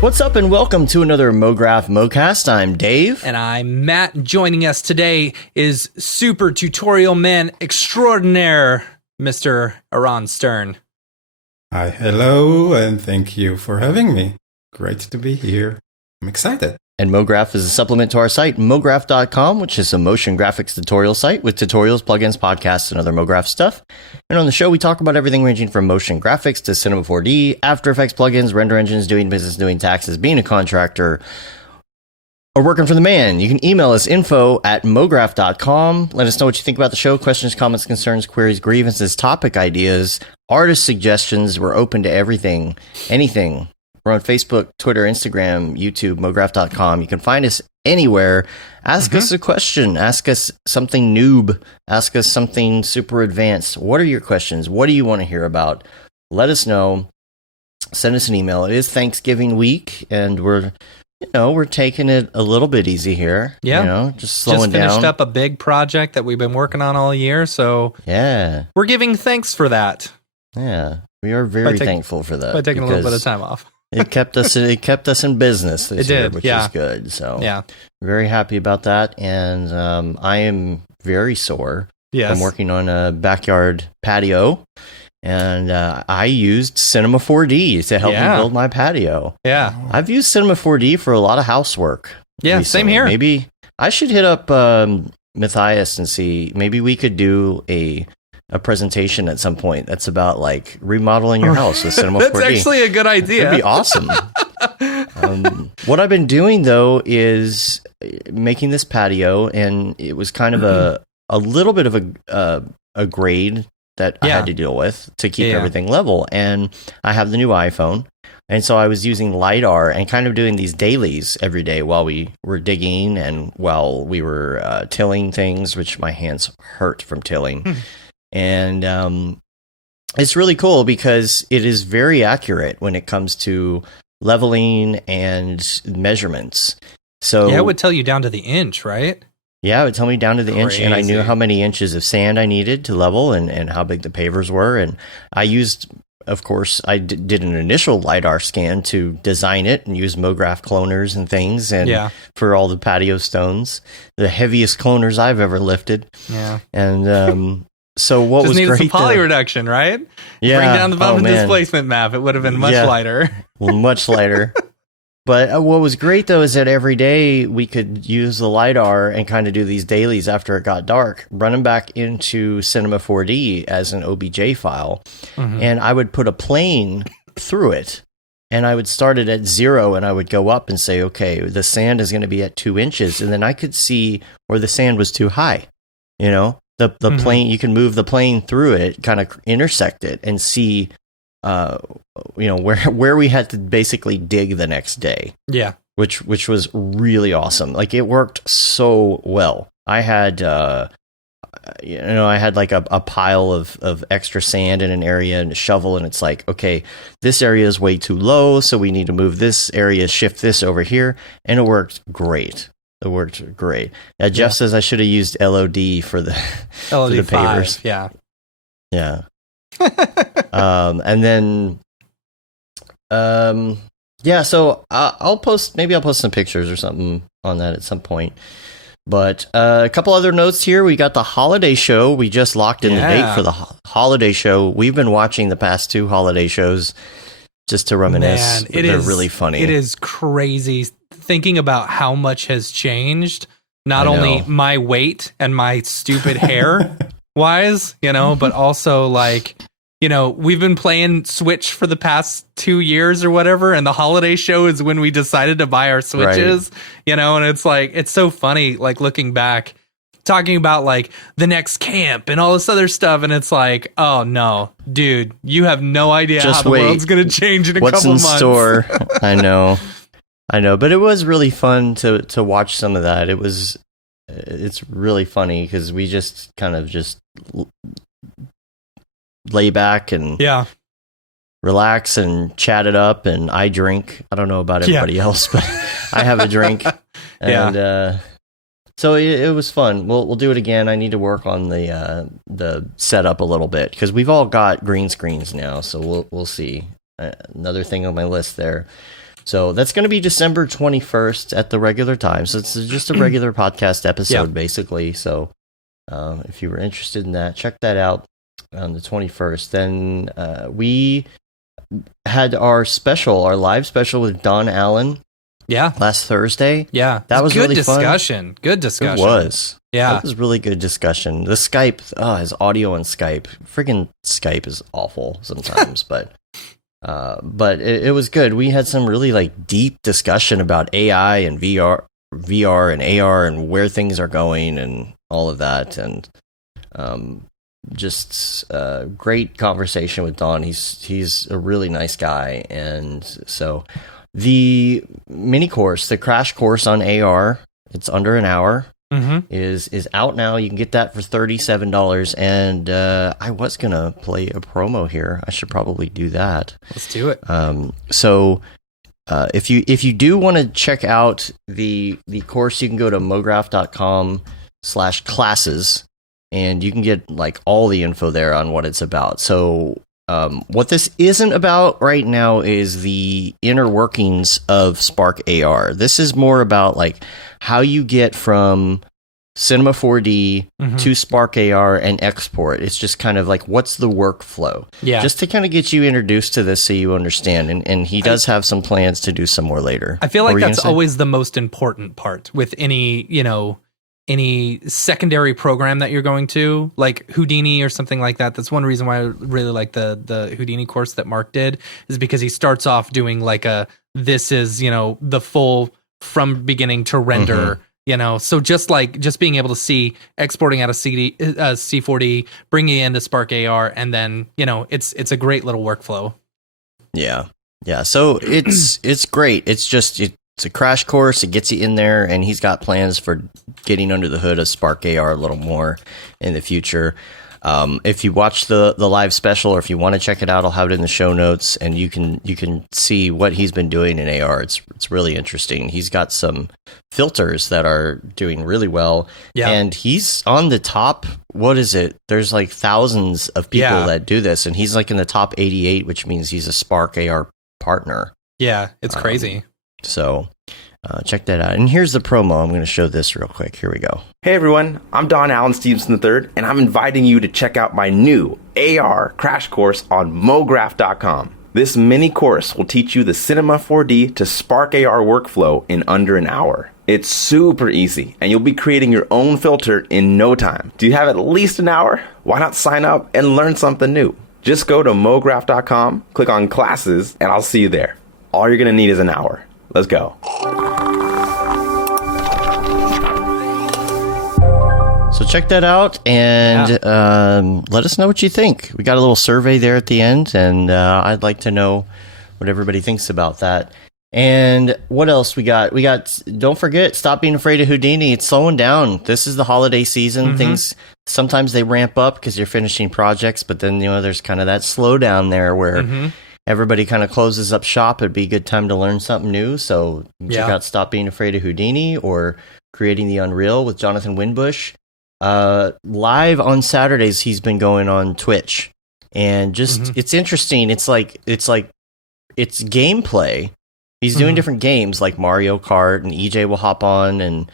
What's up and welcome to another Mograph Mocast. I'm Dave. And I'm Matt. Joining us today is super tutorial man extraordinaire, Mr. Eran Stern. Hi, hello, and thank you for having me. Great to be here. I'm excited. And Mograph is a supplement to our site, mograph.com, which is a motion graphics tutorial site with tutorials, plugins, podcasts, and other Mograph stuff. And on the show, we talk about everything ranging from motion graphics to Cinema 4D, After Effects plugins, render engines, doing business, doing taxes, being a contractor, or working for the man. You can email us info@mograph.com. Let us know what you think about the show. Questions, comments, concerns, queries, grievances, topic ideas, artist suggestions. We're open to everything, anything. We're on Facebook, Twitter, Instagram, YouTube, mograph.com. You can find us anywhere. Ask us a question. Ask us something noob. Ask us something super advanced. What are your questions? What do you want to hear about? Let us know. Send us an email. It is Thanksgiving week, and we're taking it a little bit easy here. Yeah. Just slowing down. Just finished up a big project that we've been working on all year, so yeah, we're giving thanks for that. Yeah, we are very thankful for that. By taking a little bit of time off. It kept us in business this year, which is good. So yeah, very happy about that. And I am very sore. Yes. I'm working on a backyard patio, and I used Cinema 4D to help me build my patio. Yeah, I've used Cinema 4D for a lot of housework. Yeah, recently. same here. Maybe I should hit up Matthias and see. Maybe we could do a presentation at some point that's about like remodeling your house with Cinema 4D. That's actually a good idea. It'd be awesome. What I've been doing though is making this patio, and it was kind of a little bit of a grade that I had to deal with to keep everything level. And I have the new iPhone, and so I was using LiDAR and kind of doing these dailies every day while we were digging and while we were tilling things, which my hands hurt from tilling. And it's really cool because it is very accurate when it comes to leveling and measurements. So it would tell you down to the inch, right? Yeah, it would tell me down to the inch, and I knew Crazy. how many inches of sand I needed to level and how big the pavers were. And I used, of course, I did an initial LiDAR scan to design it and use Mograph cloners and things and for all the patio stones, the heaviest cloners I've ever lifted. Yeah. And so what Just was needed great some poly reduction, right? Yeah. Bring down the bump displacement map. It would have been much lighter. Well, much lighter. But what was great, though, is that every day we could use the LiDAR and kind of do these dailies after it got dark, run them back into Cinema 4D as an OBJ file. And I would put a plane through it. And I would start it at 0, and I would go up and say, okay, the sand is going to be at 2 inches. And then I could see where the sand was too high. You know, the plane, you can move the plane through it, kind of intersect it and see where we had to basically dig the next day. Yeah. Which was really awesome. Like, it worked so well. I had like a pile of extra sand in an area and a shovel, and it's like, okay, this area is way too low, so we need to move this area, shift this over here, and it worked great. It worked great. Jeff says I should have used LOD for the LOD for the 5, pavers. Yeah. And then, so I'll post some pictures or something on that at some point. But a couple other notes here. We got the holiday show. We just locked in the date for the holiday show. We've been watching the past 2 holiday shows just to reminisce. Man, They're really funny. It is crazy thinking about how much has changed. Not only my weight and my stupid hair wise, but also like, we've been playing Switch for the past 2 years or whatever, and the holiday show is when we decided to buy our Switches, and it's like, it's so funny, like looking back, talking about like the next camp and all this other stuff, and it's like, oh no, dude, you have no idea how the world's going to change in a couple months. What's in store? I know, but it was really fun to watch some of that. It's really funny because we just kind of just lay back and relax and chat it up, and I drink. I don't know about everybody else, but I have a drink. And so it was fun. We'll do it again. I need to work on the setup a little bit because we've all got green screens now, so we'll see. Another thing on my list there. So that's going to be December 21st at the regular time. So it's just a regular podcast episode, basically. So if you were interested in that, check that out on the 21st. Then we had our live special with Don Allen. Yeah. Last Thursday. Yeah. That was good really discussion. fun. Good discussion. It was. Yeah. That was really good discussion. The Skype, his audio on Skype. Friggin' Skype is awful sometimes, but it was good. We had some really like deep discussion about AI and VR and AR and where things are going and all of that. And just great conversation with Don. He's a really nice guy. And so the mini course, the crash course on AR, it's under an hour, is out now. You can get that for $37. And I was going to play a promo here. I should probably do that. Let's do it. So if you do want to check out the course, you can go to mograph.com/classes. And you can get like all the info there on what it's about. So what this isn't about right now is the inner workings of Spark AR. This is more about like how you get from Cinema 4D to Spark AR and export. It's just kind of like, what's the workflow? Yeah. Just to kind of get you introduced to this so you understand. And he does have some plans to do some more later. I feel like that's always the most important part with any secondary program that you're going to, like Houdini or something like that. That's one reason why I really like the Houdini course that Mark did, is because he starts off doing like this is, the full from beginning to render, so just being able to see exporting out of C4D, bringing it into Spark AR, and then, it's a great little workflow. Yeah. Yeah. So it's great. It's a crash course. It gets you in there, and he's got plans for getting under the hood of Spark AR a little more in the future. If you watch the live special, or if you want to check it out, I'll have it in the show notes, and you can see what he's been doing in AR. It's really interesting. He's got some filters that are doing really well, and he's on the top. What is it? There's like thousands of people that do this, and he's like in the top 88, which means he's a Spark AR partner. Yeah, it's crazy. So check that out. And here's the promo. I'm going to show this real quick. Here we go. Hey everyone, I'm Don Allen Stevenson III, and I'm inviting you to check out my new AR crash course on Mograph.com. This mini course will teach you the Cinema 4D to Spark AR workflow in under an hour. It's super easy, and you'll be creating your own filter in no time. Do you have at least an hour? Why not sign up and learn something new? Just go to Mograph.com, click on classes, and I'll see you there. All you're going to need is an hour. Let's go. So check that out, and let us know what you think. We got a little survey there at the end, and I'd like to know what everybody thinks about that. And what else we got? Don't forget, stop being afraid of Houdini. It's slowing down. This is the holiday season. Things, sometimes they ramp up because you're finishing projects, but then, there's kind of that slowdown there where everybody kind of closes up shop. It'd be a good time to learn something new. So check out Stop Being Afraid of Houdini, or Creating the Unreal with Jonathan Winbush. Live on Saturdays, he's been going on Twitch, and just it's interesting. It's gameplay. He's doing different games like Mario Kart, and EJ will hop on, and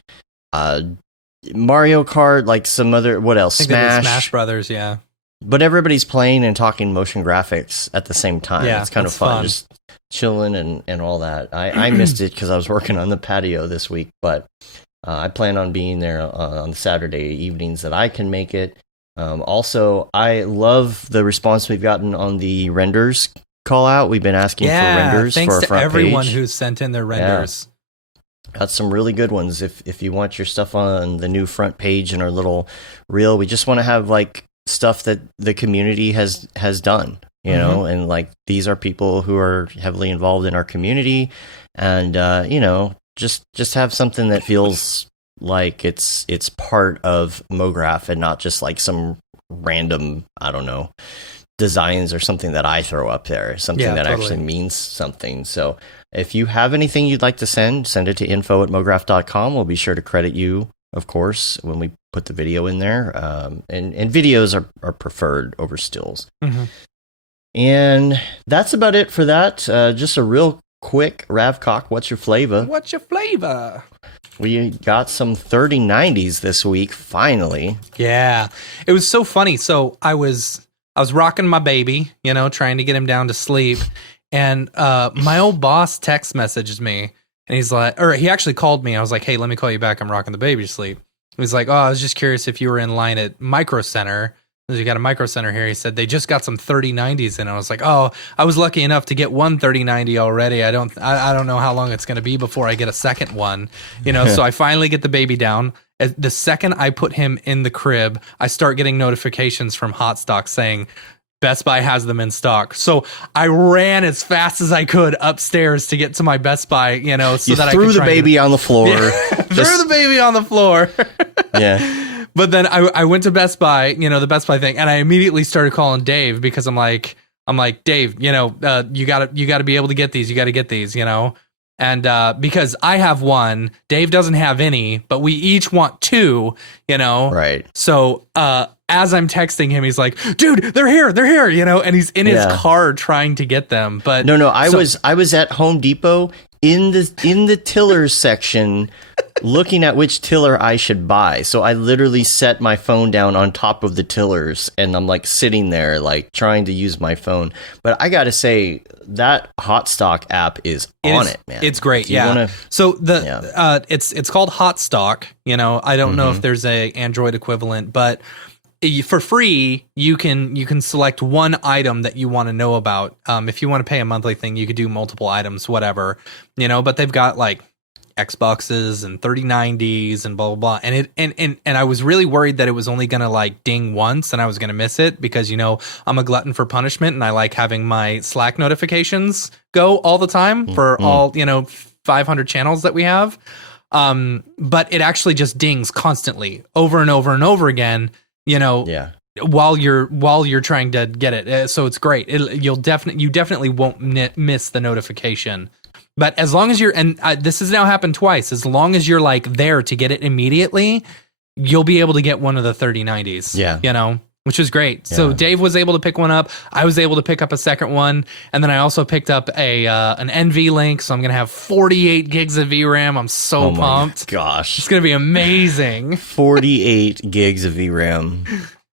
Mario Kart, like some other, what else? Smash Brothers, yeah. But everybody's playing and talking motion graphics at the same time. Yeah, it's kind of fun, just chilling and all that. I missed it because I was working on the patio this week, but I plan on being there on the Saturday evenings that I can make it. Also, I love the response we've gotten on the renders call out. We've been asking for renders for our front page. Thanks to everyone who's sent in their renders. Got some really good ones. If you want your stuff on the new front page in our little reel, we just want to have like stuff that the community has done, and like these are people who are heavily involved in our community, and just have something that feels like it's part of Mograph and not just like some random, I don't know, designs or something that I throw up there, something that actually means something. So if you have anything you'd like to send it to info@mograph.com. We'll be sure to credit you, of course, when we put the video in there. And videos are preferred over stills. And that's about it for that. Just a real quick, Ravcock, what's your flavor? What's your flavor? We got some 3090s this week, finally. Yeah, it was so funny. So I was rocking my baby, trying to get him down to sleep, and my old boss text messaged me, and he's like, or he actually called me. I was like, hey, let me call you back. I'm rocking the baby to sleep. He's like, oh, I was just curious if you were in line at Micro Center. You got a Micro Center here. He said they just got some 3090s in. I was like, oh, I was lucky enough to get one 3090 already. I don't know how long it's going to be before I get a second one. So I finally get the baby down. The second I put him in the crib, I start getting notifications from Hot Stock saying Best Buy has them in stock. So I ran as fast as I could upstairs to get to my Best Buy, so you that I threw could the baby on the floor. Yeah. Threw the baby on the floor. Yeah. But then I went to Best Buy, the Best Buy thing, and I immediately started calling Dave because I'm like, Dave, you gotta be able to get these. You got to get these, and because I have one, Dave doesn't have any, but we each want two, Right. So as I'm texting him, he's like, dude, they're here, and he's in his car trying to get them. But no, I was at Home Depot in the tiller section looking at which tiller I should buy. So I literally set my phone down on top of the tillers and I'm like sitting there like trying to use my phone. But I got to say that Hot Stock app is on it, man. It's great. So it's called Hot Stock. I don't know if there's a Android equivalent, but for free, you can select one item that you want to know about. If you want to pay a monthly thing, you could do multiple items, whatever, but they've got like Xboxes and 3090s and blah, blah, blah. And I was really worried that it was only going to like ding once and I was going to miss it because, I'm a glutton for punishment and I like having my Slack notifications go all the time for all, 500 channels that we have. But it actually just dings constantly over and over and over again. While you're trying to get it, so it's great. You definitely won't miss the notification. But as long as this has now happened twice. As long as you're like there to get it immediately, you'll be able to get one of the 3090s. Yeah, which is great. Yeah. So Dave was able to pick one up. I was able to pick up a second one, and then I also picked up an NV Link. So I'm gonna have 48 gigs of VRAM. I'm so pumped. Gosh, it's gonna be amazing. 48 gigs of VRAM.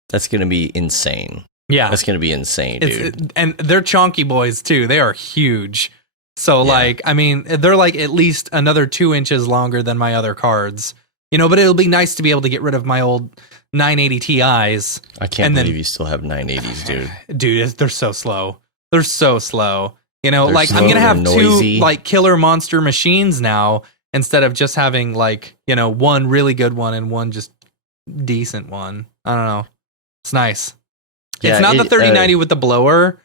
That's gonna be insane. Yeah, that's gonna be insane, dude. And they're chonky boys too. They are huge. So they're like at least another 2 inches longer than my other cards. But it'll be nice to be able to get rid of my old 980 Ti's. I can't believe you still have 980s, dude. Dude, they're so slow. They're so slow. I'm going to have noisy. 2 like killer monster machines now instead of just having like, one really good one and one just decent one. I don't know. It's nice. Yeah, it's not the 3090 with the blower.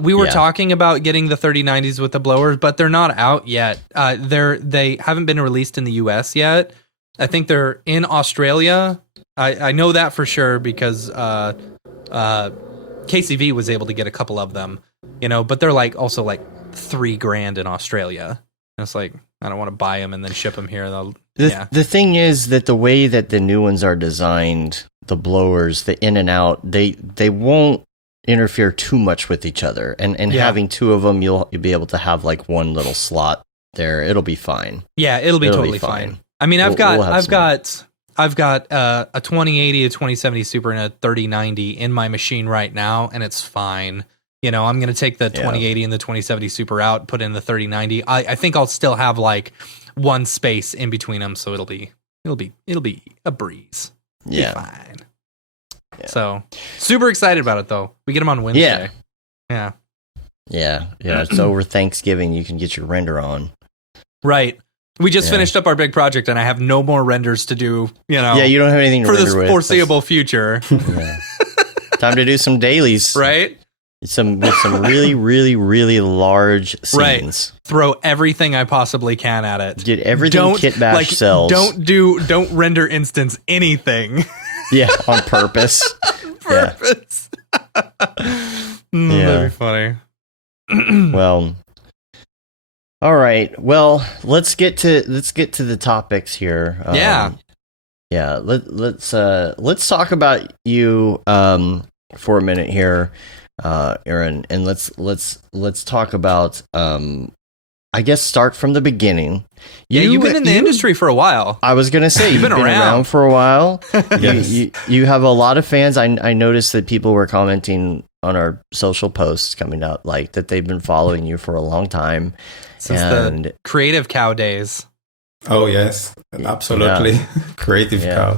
We were talking about getting the 3090s with the blowers, but they're not out yet. They haven't been released in the US yet. I think they're in Australia. I know that for sure because KCV was able to get a couple of them, but they're like also like $3,000 in Australia. And it's like, I don't want to buy them and then ship them here. The thing is that the way that the new ones are designed, the blowers, the in and out, they won't interfere too much with each other. And having 2 of them, you'll be able to have like one little slot there. It'll be fine. Yeah, it'll be totally fine. I mean, I've got a 2080, a 2070 Super, and a 3090 in my machine right now, and it's fine. I'm going to take the 2080 and the 2070 Super out, put in the 3090. I think I'll still have like one space in between them, so it'll be a breeze. Yeah, be fine. Yeah. So super excited about it though. We get them on Wednesday. Yeah. It's over Thanksgiving. You can get your render on. Right. We just finished up our big project, and I have no more renders to do. Yeah, you don't have anything to for render this foreseeable future. Yeah. Time to do some dailies, right? With some really, really, really large scenes. Right. Throw everything I possibly can at it. Get everything kit bash cells. Don't render instance anything. Yeah, on purpose. Purpose. That'd be funny. Well. All right. Well, let's get to the topics here. Let's talk about you for a minute here, Eran, and let's talk about I guess start from the beginning. You've been in the industry for a while. I was going to say, you've been around for a while. Yes. You have a lot of fans. I noticed that people were commenting on our social posts coming out, like that they've been following you for a long time. Since the Creative Cow days. Oh, yes. Absolutely. Yeah. Creative Cow.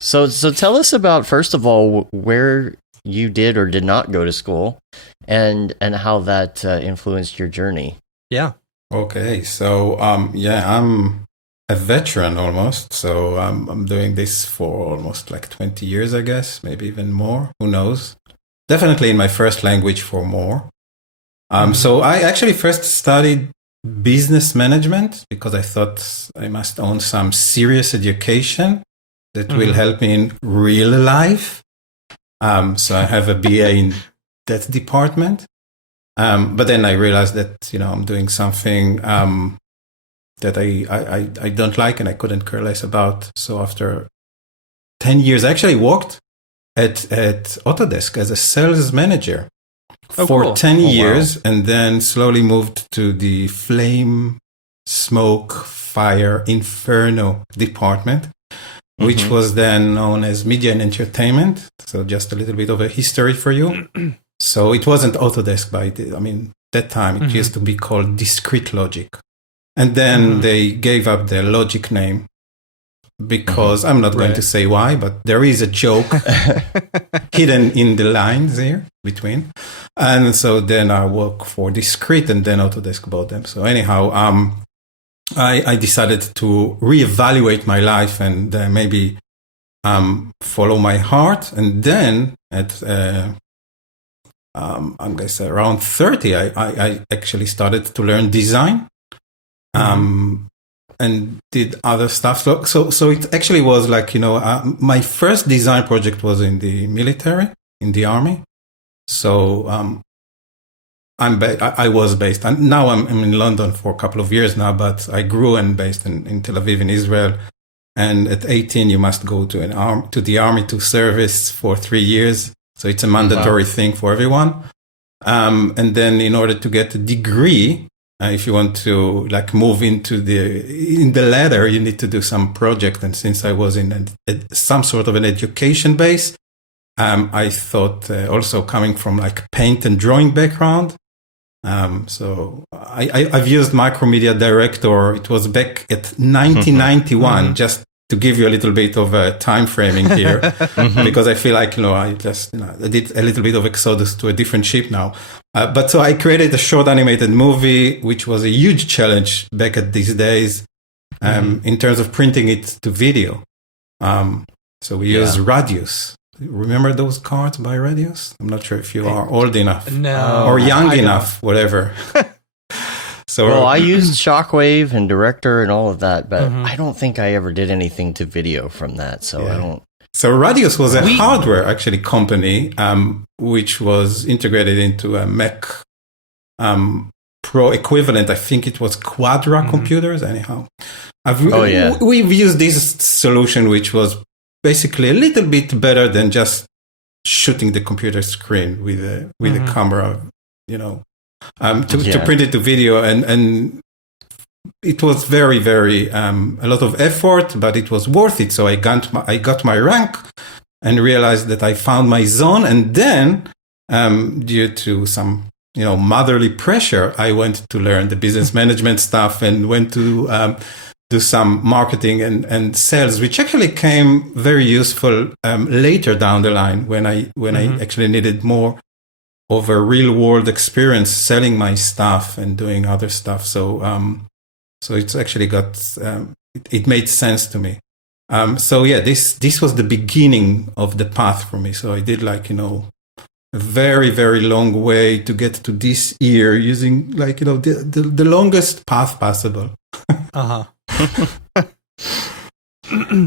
So tell us about, first of all, where you did or did not go to school and how that influenced your journey. Yeah. Okay. So, I'm a veteran almost. So I'm doing this for almost like 20 years, I guess, maybe even more. Who knows? Definitely in my first language for more. So I actually first studied business management because I thought I must own some serious education that will help me in real life. So I have a BA in that department. But then I realized that, I'm doing something that I don't like and I couldn't care less about. So after 10 years, I actually worked at Autodesk as a sales manager for 10 years, and then slowly moved to the flame, smoke, fire, inferno department, which was then known as media and entertainment. So just a little bit of a history for you. So it wasn't Autodesk that time it used to be called Discrete Logic. And then they gave up their Logic name because I'm not going to say why, but there is a joke hidden in the lines here between. And so then I work for Discrete and then Autodesk bought them. So anyhow, I decided to reevaluate my life and maybe follow my heart. And then at I'm going to say around 30, I actually started to learn design and did other stuff. So it actually was like, my first design project was in the military, in the army. So I was based, and now I'm in London for a couple of years now, but I grew and based in Tel Aviv in Israel. And at 18, you must go to the army to service for 3 years. So it's a mandatory thing for everyone. And then in order to get a degree, if you want to move in the ladder, you need to do some project. And since I was in some sort of an education base, I thought also coming from paint and drawing background. So I've used Micromedia Director. It was back at 1991, just to give you a little bit of a time framing here, because I feel like, I did a little bit of exodus to a different ship now. But so I created a short animated movie, which was a huge challenge back at these days, in terms of printing it to video. So we use Radius. Remember those cards by Radius? I'm not sure if you are old enough or young enough, whatever. Well, I used Shockwave and Director and all of that, but I don't think I ever did anything to video from that. So I don't. So Radius was a hardware actually company, which was integrated into a Mac Pro equivalent. I think it was Quadra computers. Anyhow, we've used this solution, which was basically a little bit better than just shooting the computer screen with a camera, to print it to video. And it was very, very, a lot of effort, but it was worth it. So I got my rank and realized that I found my zone. And then, due to some, motherly pressure, I went to learn the business management stuff and went to, do some marketing and sales, which actually came very useful later down the line when I actually needed more of a real world experience selling my stuff and doing other stuff. So it's actually it made sense to me. This was the beginning of the path for me. So I did a very, very long way to get to this year using the longest path possible.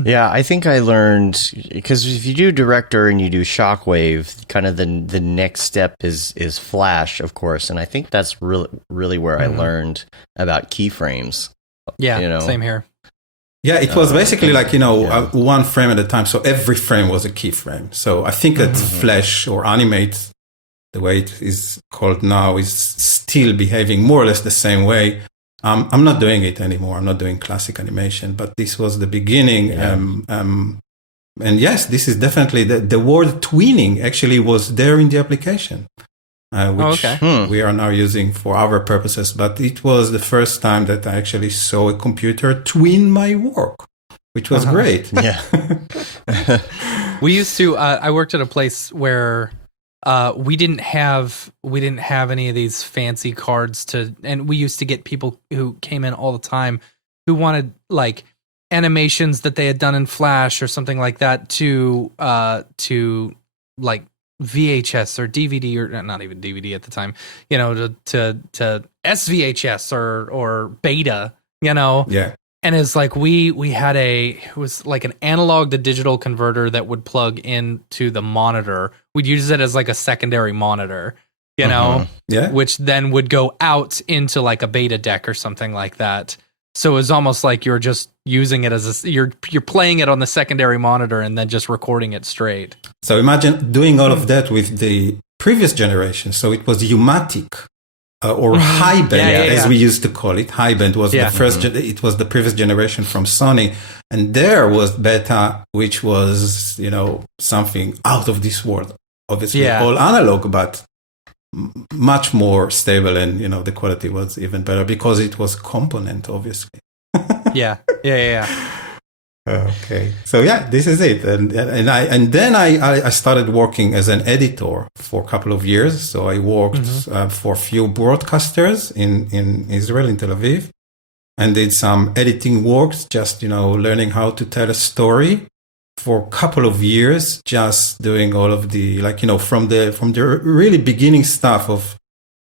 Yeah, I think I learned, because if you do Director and you do Shockwave, kind of the next step is Flash, of course, and I think that's really where I learned about keyframes. Yeah, same here. Yeah, it was basically one frame at a time, so every frame was a keyframe. So I think that Flash or Animate, the way it is called now, is still behaving more or less the same way. I'm not doing it anymore. I'm not doing classic animation, but this was the beginning. Yeah. And yes, this is definitely the word twinning actually was there in the application, which we are now using for our purposes. But it was the first time that I actually saw a computer twin my work, which was great. Yeah. We used to. I worked at a place where we didn't have any of these fancy cards and we used to get people who came in all the time who wanted like animations that they had done in Flash or something like that to like VHS or DVD, or not even DVD at the time, you know, to SVHS or Beta, you know. Yeah. And it's like we had it was like an analog to digital converter that would plug into the monitor. We'd use it as like a secondary monitor, you know, which then would go out into like a Beta deck or something like that. So it was almost like you're just using it as you're playing it on the secondary monitor and then just recording it straight. So imagine doing all of that with the previous generation. So it was U-matic or high band, as we used to call it. High band was the first. It was the previous generation from Sony, and there was Beta, which was, you know, something out of this world. Obviously, all analog, but much more stable, and you know the quality was even better because it was component, obviously. Yeah. Okay, so yeah, this is it, and then I started working as an editor for a couple of years. So I worked for a few broadcasters in Israel, in Tel Aviv, and did some editing works, just, you know, learning how to tell a story for a couple of years, just doing all of the, like, you know, from the really beginning stuff of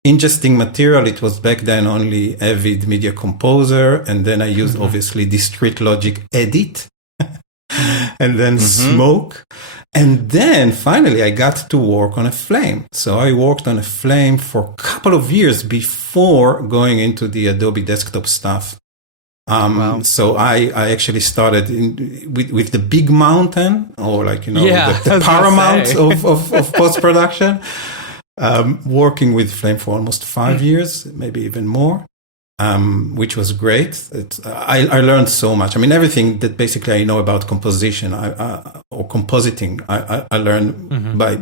ingesting material. It was back then only Avid Media Composer, and then I used obviously Discrete Logic Edit, and then Smoke, and then finally I got to work on a Flame. So I worked on a Flame for a couple of years before going into the Adobe Desktop stuff. So I actually started with the big mountain, or like, you know, the paramount of post-production, working with Flame for almost 5 years, maybe even more, which was great. I learned so much. I mean, everything that basically I know about composition or compositing, I learned by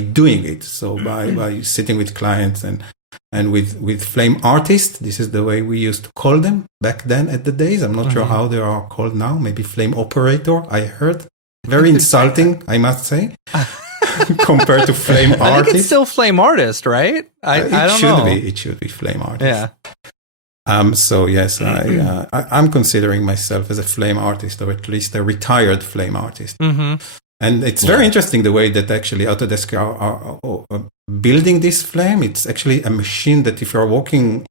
doing it. So by sitting with clients and with Flame artists. This is the way we used to call them back then at the days. I'm not sure how they are called now. Maybe Flame operator, I heard. Very insulting, I must say, compared to Flame artist. I think it's still Flame artist, right? I don't know. It should be Flame artist. Yeah. So yes, I'm considering myself as a Flame artist, or at least a retired Flame artist. And it's very interesting the way that actually Autodesk are building this Flame. It's actually a machine that if you're working,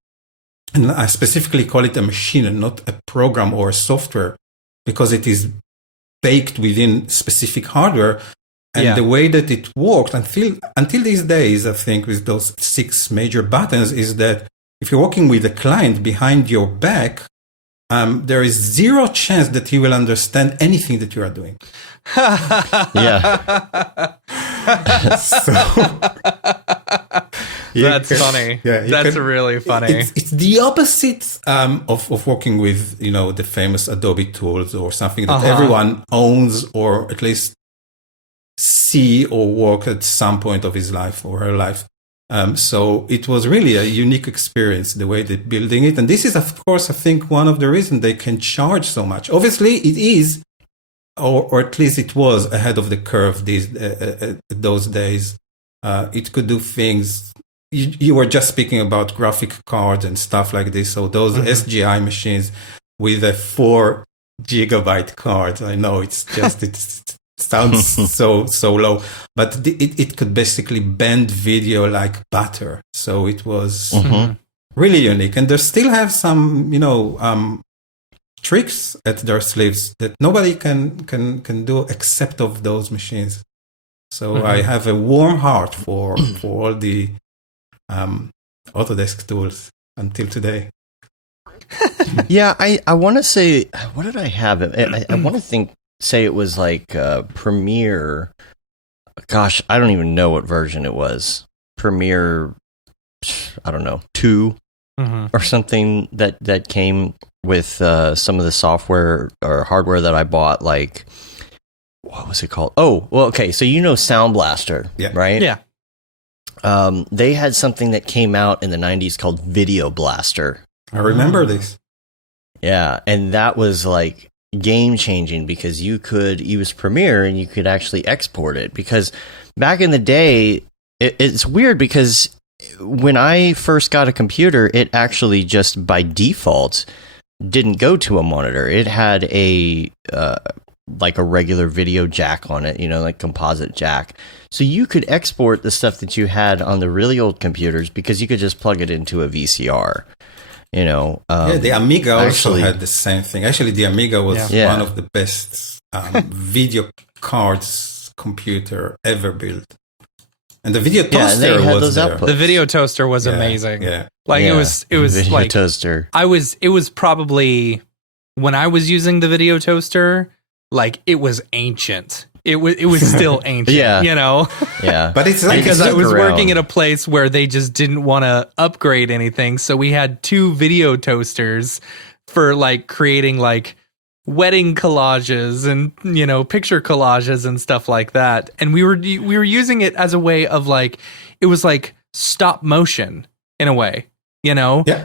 and I specifically call it a machine and not a program or a software, because it is baked within specific hardware. And the way that it worked until these days, I think, with those 6 major buttons, is that if you're working with a client behind your back, there is zero chance that he will understand anything that you are doing. That's funny. That's really funny. It's the opposite of working with, you know, the famous Adobe tools or something that everyone owns, or at least see or work at some point of his life or her life. So it was really a unique experience, the way they're building it. And this is, of course, I think one of the reasons they can charge so much. Obviously, it is, or at least it was ahead of the curve those days. It could do things. You were just speaking about graphic cards and stuff like this. So those SGI machines with a 4 gigabyte card, I know it sounds so low, but it could basically bend video like butter. So it was really unique, and they still have some, you know, tricks at their sleeves that nobody can do except of those machines. So I have a warm heart for all the Autodesk tools until today. Yeah, I want to say, what did I have? I want to say it was like Premiere. Gosh, I don't even know what version it was. Premiere, I don't know, 2 or something that came with some of the software or hardware that I bought, like, what was it called? Oh, well, okay, so Sound Blaster, right? Yeah. They had something that came out in the 90s called Video Blaster. I remember this. Yeah, and that was like game changing because you could use Premiere and you could actually export it. Because back in the day, it's weird because when I first got a computer, it actually just by default didn't go to a monitor. It had a like a regular video jack on it, like composite jack. So you could export the stuff that you had on the really old computers because you could just plug it into a VCR. The Amiga also had the same thing. Actually, the Amiga was one of the best video cards computer ever built. And the video toaster was there. The video toaster was amazing. Yeah. It was video like toaster. It was probably when I was using the video toaster, like it was ancient. It was still ancient, Yeah. But it's like because I was working at a place where they just didn't want to upgrade anything, so we had 2 video toasters for like creating like wedding collages and picture collages and stuff like that. And we were using it as a way of like it was like stop motion in a way.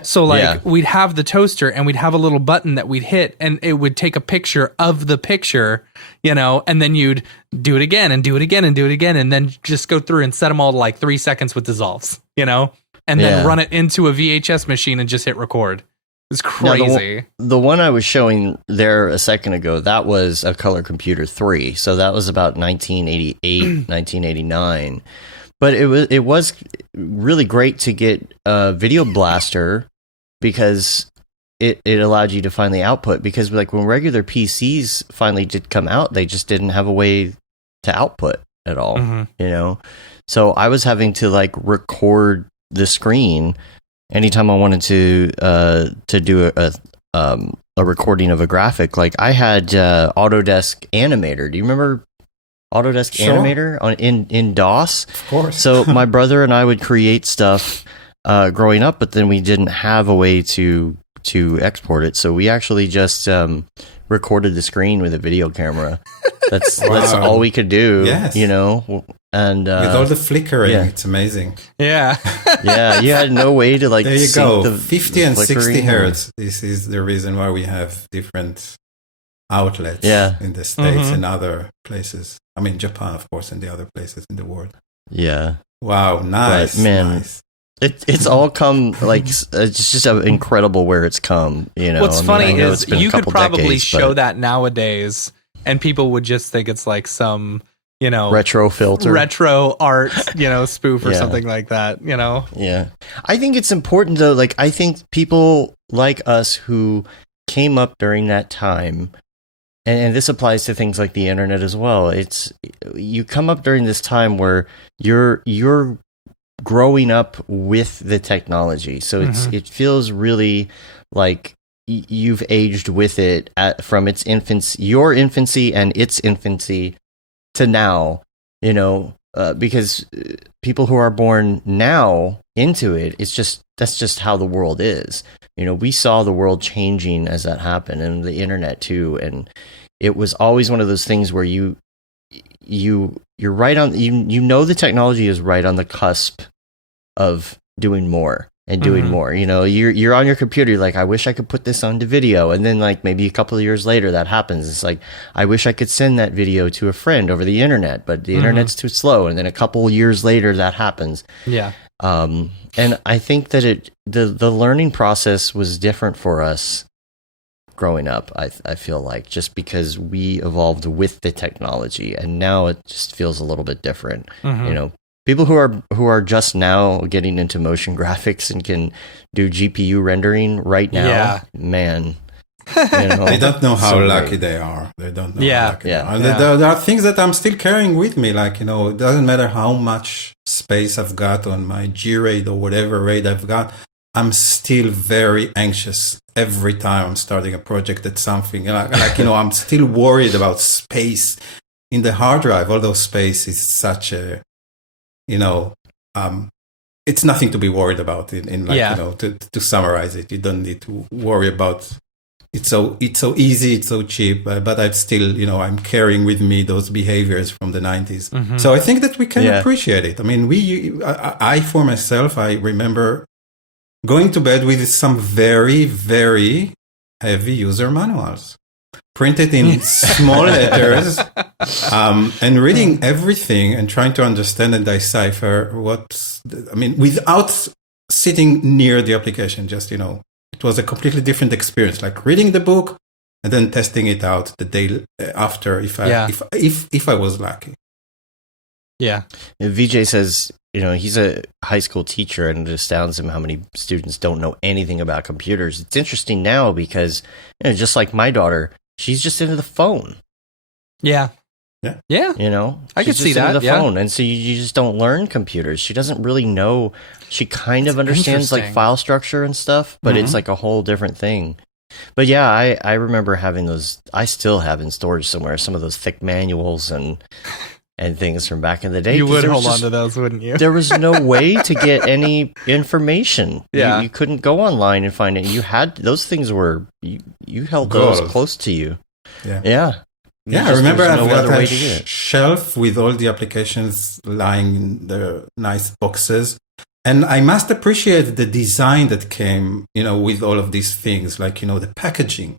So like we'd have the toaster and we'd have a little button that we'd hit and it would take a picture of the picture, and then you'd do it again and do it again and do it again. And then just go through and set them all to like 3 seconds with dissolves, and then run it into a VHS machine and just hit record. It's crazy. Now, the one I was showing there a second ago, that was a Color Computer 3. So that was about 1988, 1989. But it was really great to get a Video Blaster because it allowed you to find the output. Because like when regular PCs finally did come out, they just didn't have a way to output at all. So I was having to like record the screen anytime I wanted to do a recording of a graphic. Like I had Autodesk Animator. Do you remember Autodesk Animator in DOS? Of course. So my brother and I would create stuff growing up, but then we didn't have a way to export it. So we actually just recorded the screen with a video camera. That's all we could do. Yes. And with all the flickering, it's amazing. Yeah. Yeah, you had no way to like there you sync go. the 50 and 60 flickering. hertz. This is the reason why we have different outlets in the States and other places. I mean, Japan, of course, and the other places in the world. Yeah. Wow, nice. But, man, nice. It's all come, like, it's just incredible where it's come, What's funny is you could probably decades, show that nowadays and people would just think it's like some, retro filter. retro art, spoof or something like that, Yeah. I think it's important, though. Like, I think people like us who came up during that time, and this applies to things like the internet as well. It's you come up during this time where you're growing up with the technology, so it feels really like you've aged with it from its infancy, your infancy and its infancy to now. Because people who are born now into it, that's just how the world is. We saw the world changing as that happened, and the internet too. And it was always one of those things where you're right on. The technology is right on the cusp of doing more and doing more. You're on your computer. You're like, I wish I could put this onto video, and then like maybe a couple of years later that happens. It's like, I wish I could send that video to a friend over the internet, but the internet's too slow. And then a couple of years later that happens. Yeah. And I think that the learning process was different for us growing up. I feel like just because we evolved with the technology, and now it just feels a little bit different. People who are just now getting into motion graphics and can do GPU rendering right now, man. They don't know how lucky they are. They don't know how lucky they are. There are things that I'm still carrying with me. Like, it doesn't matter how much space I've got on my G-RAID or whatever RAID I've got, I'm still very anxious every time I'm starting a project at something. I'm still worried about space in the hard drive, although space is such a, it's nothing to be worried about. In like, Yeah. you know, to summarize it, you don't need to worry about. It's so easy, it's so cheap, but I'm still, you know, I'm carrying with me those behaviors from the 90s. So I think that we can appreciate it. I mean, I for myself, I remember going to bed with some very, very heavy user manuals, printed in small letters, and reading everything and trying to understand and decipher without sitting near the application, just, you know, it was a completely different experience, like reading the book and then testing it out the day after if I was lucky. Yeah. VJ says, you know, he's a high school teacher and it astounds him how many students don't know anything about computers. It's interesting now because, you know, just like my daughter, she's just into the phone. Yeah. You know, I could see that. Into the phone, and so you just don't learn computers. She doesn't really know. She kind of understands like file structure and stuff, but it's like a whole different thing. But yeah, I remember having those. I still have in storage somewhere some of those thick manuals and things from back in the day. You would hold on to those, wouldn't you? There was no way to get any information. Yeah, you couldn't go online and find it. You had those things were you held those close to you. Yeah, I remember I've got a shelf with all the applications lying in the nice boxes. And I must appreciate the design that came, you know, with all of these things, like, you know, the packaging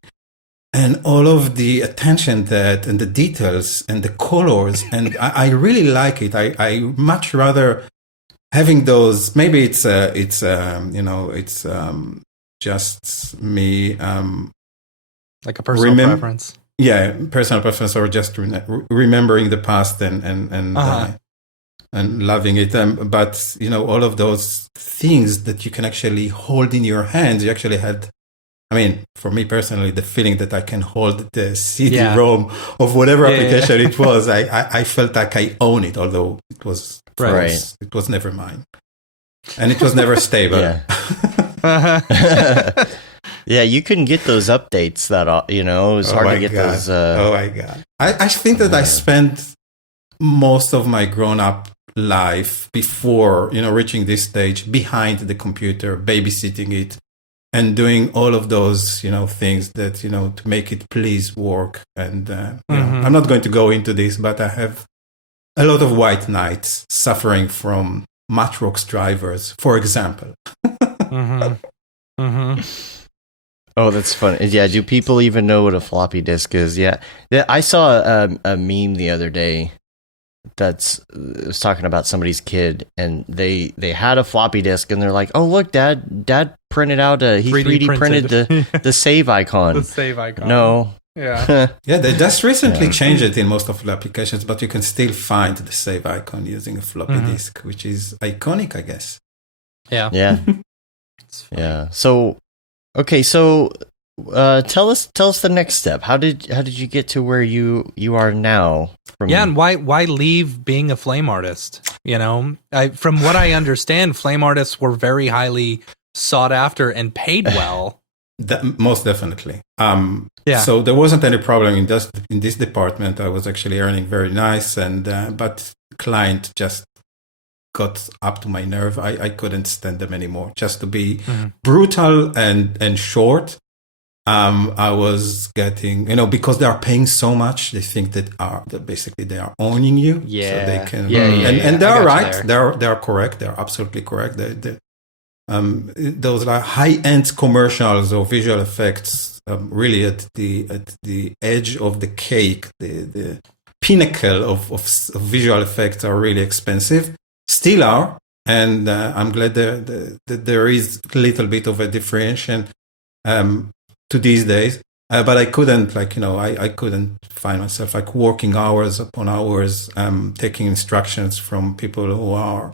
and all of the attention and the details and the colors. And I really like it. I much rather having those. Maybe it's just me. Like a personal preference. Yeah, personal preference, or just remembering the past and loving it. But you know, all of those things that you can actually hold in your hands, you actually had. I mean, for me personally, the feeling that I can hold the CD-ROM of whatever application it was, I felt like I own it, although it was it was never mine, and it was never stable. Yeah, you couldn't get those updates that, you know, it was hard to get those. Oh my God. I think that I spent most of my grown-up life before, you know, reaching this stage behind the computer, babysitting it and doing all of those, you know, things that, you know, to make it please work. And you know, I'm not going to go into this, but I have a lot of white nights suffering from Matrox drivers, for example. Oh, that's funny. Yeah, do people even know what a floppy disk is? Yeah. I saw a meme the other day that was talking about somebody's kid, and they had a floppy disk, and they're like, "Oh, look, Dad printed out he 3D printed the save icon." The save icon. No. Yeah. Yeah, they just recently changed it in most of the applications, but you can still find the save icon using a floppy disk, which is iconic, I guess. Yeah. Yeah. Yeah. So, okay, so tell us the next step. How did you get to where you are now? And why leave being a flame artist? You know, from what I understand, flame artists were very highly sought after and paid well. Most definitely. So there wasn't any problem in this department. I was actually earning very nice, and but client just got up to my nerve. I couldn't stand them anymore. Just to be brutal and short. I was getting, you know, because they are paying so much, they think that basically they are owning you. Yeah. So they can, Yeah. And they are right. They are correct. They are absolutely correct. Those like high-end commercials or visual effects, really at the edge of the cake, the pinnacle of visual effects are really expensive. Still are, and I'm glad that there is a little bit of a differentiation to these days. But I couldn't, I couldn't find myself like working hours upon hours, taking instructions from people who are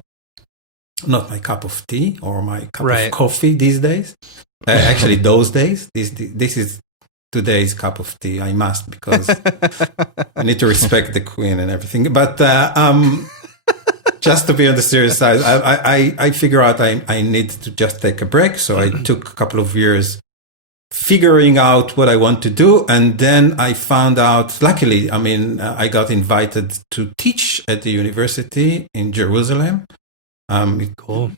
not my cup of tea or my cup of coffee these days. Actually, those days, this is today's cup of tea. I must, because I need to respect the queen and everything. But just to be on the serious side, I figure out I need to just take a break. So I took a couple of years figuring out what I want to do. And then I found out, luckily, I got invited to teach at the university in Jerusalem. Cool.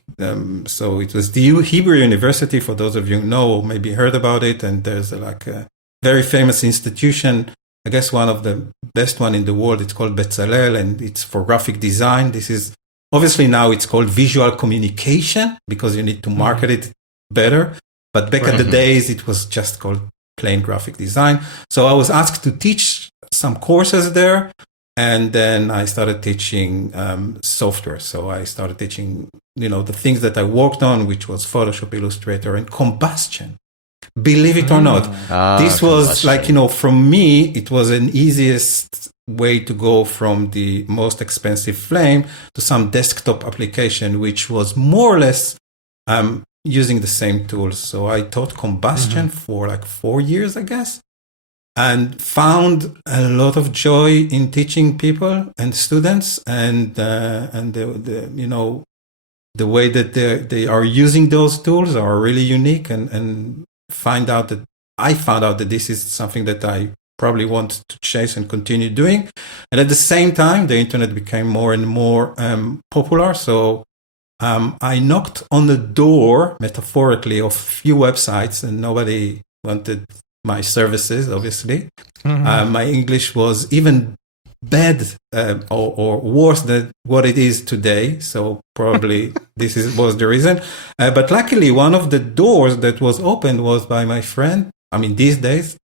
So it was the Hebrew University, for those of you who know, or maybe heard about it. And there's like a very famous institution, I guess one of the best one in the world. It's called Bezalel, and it's for graphic design. This is obviously now it's called visual communication because you need to market it better. But back at the days, it was just called plain graphic design. So I was asked to teach some courses there. And then I started teaching software. So I started teaching, the things that I worked on, which was Photoshop, Illustrator, and combustion. Believe it or not, this was like, from me, it was an easiest way to go from the most expensive Flame to some desktop application, which was more or less using the same tools. So I taught combustion for like 4 years, I guess. And found a lot of joy in teaching people and students, and the way that they are using those tools are really unique, and I found out that this is something that I probably want to chase and continue doing. And at the same time, the internet became more and more popular. So I knocked on the door, metaphorically, of few websites, and nobody wanted my services, obviously. My English was even bad or worse than what it is today. So probably was the reason. But luckily, one of the doors that was opened was by my friend. I mean, these days,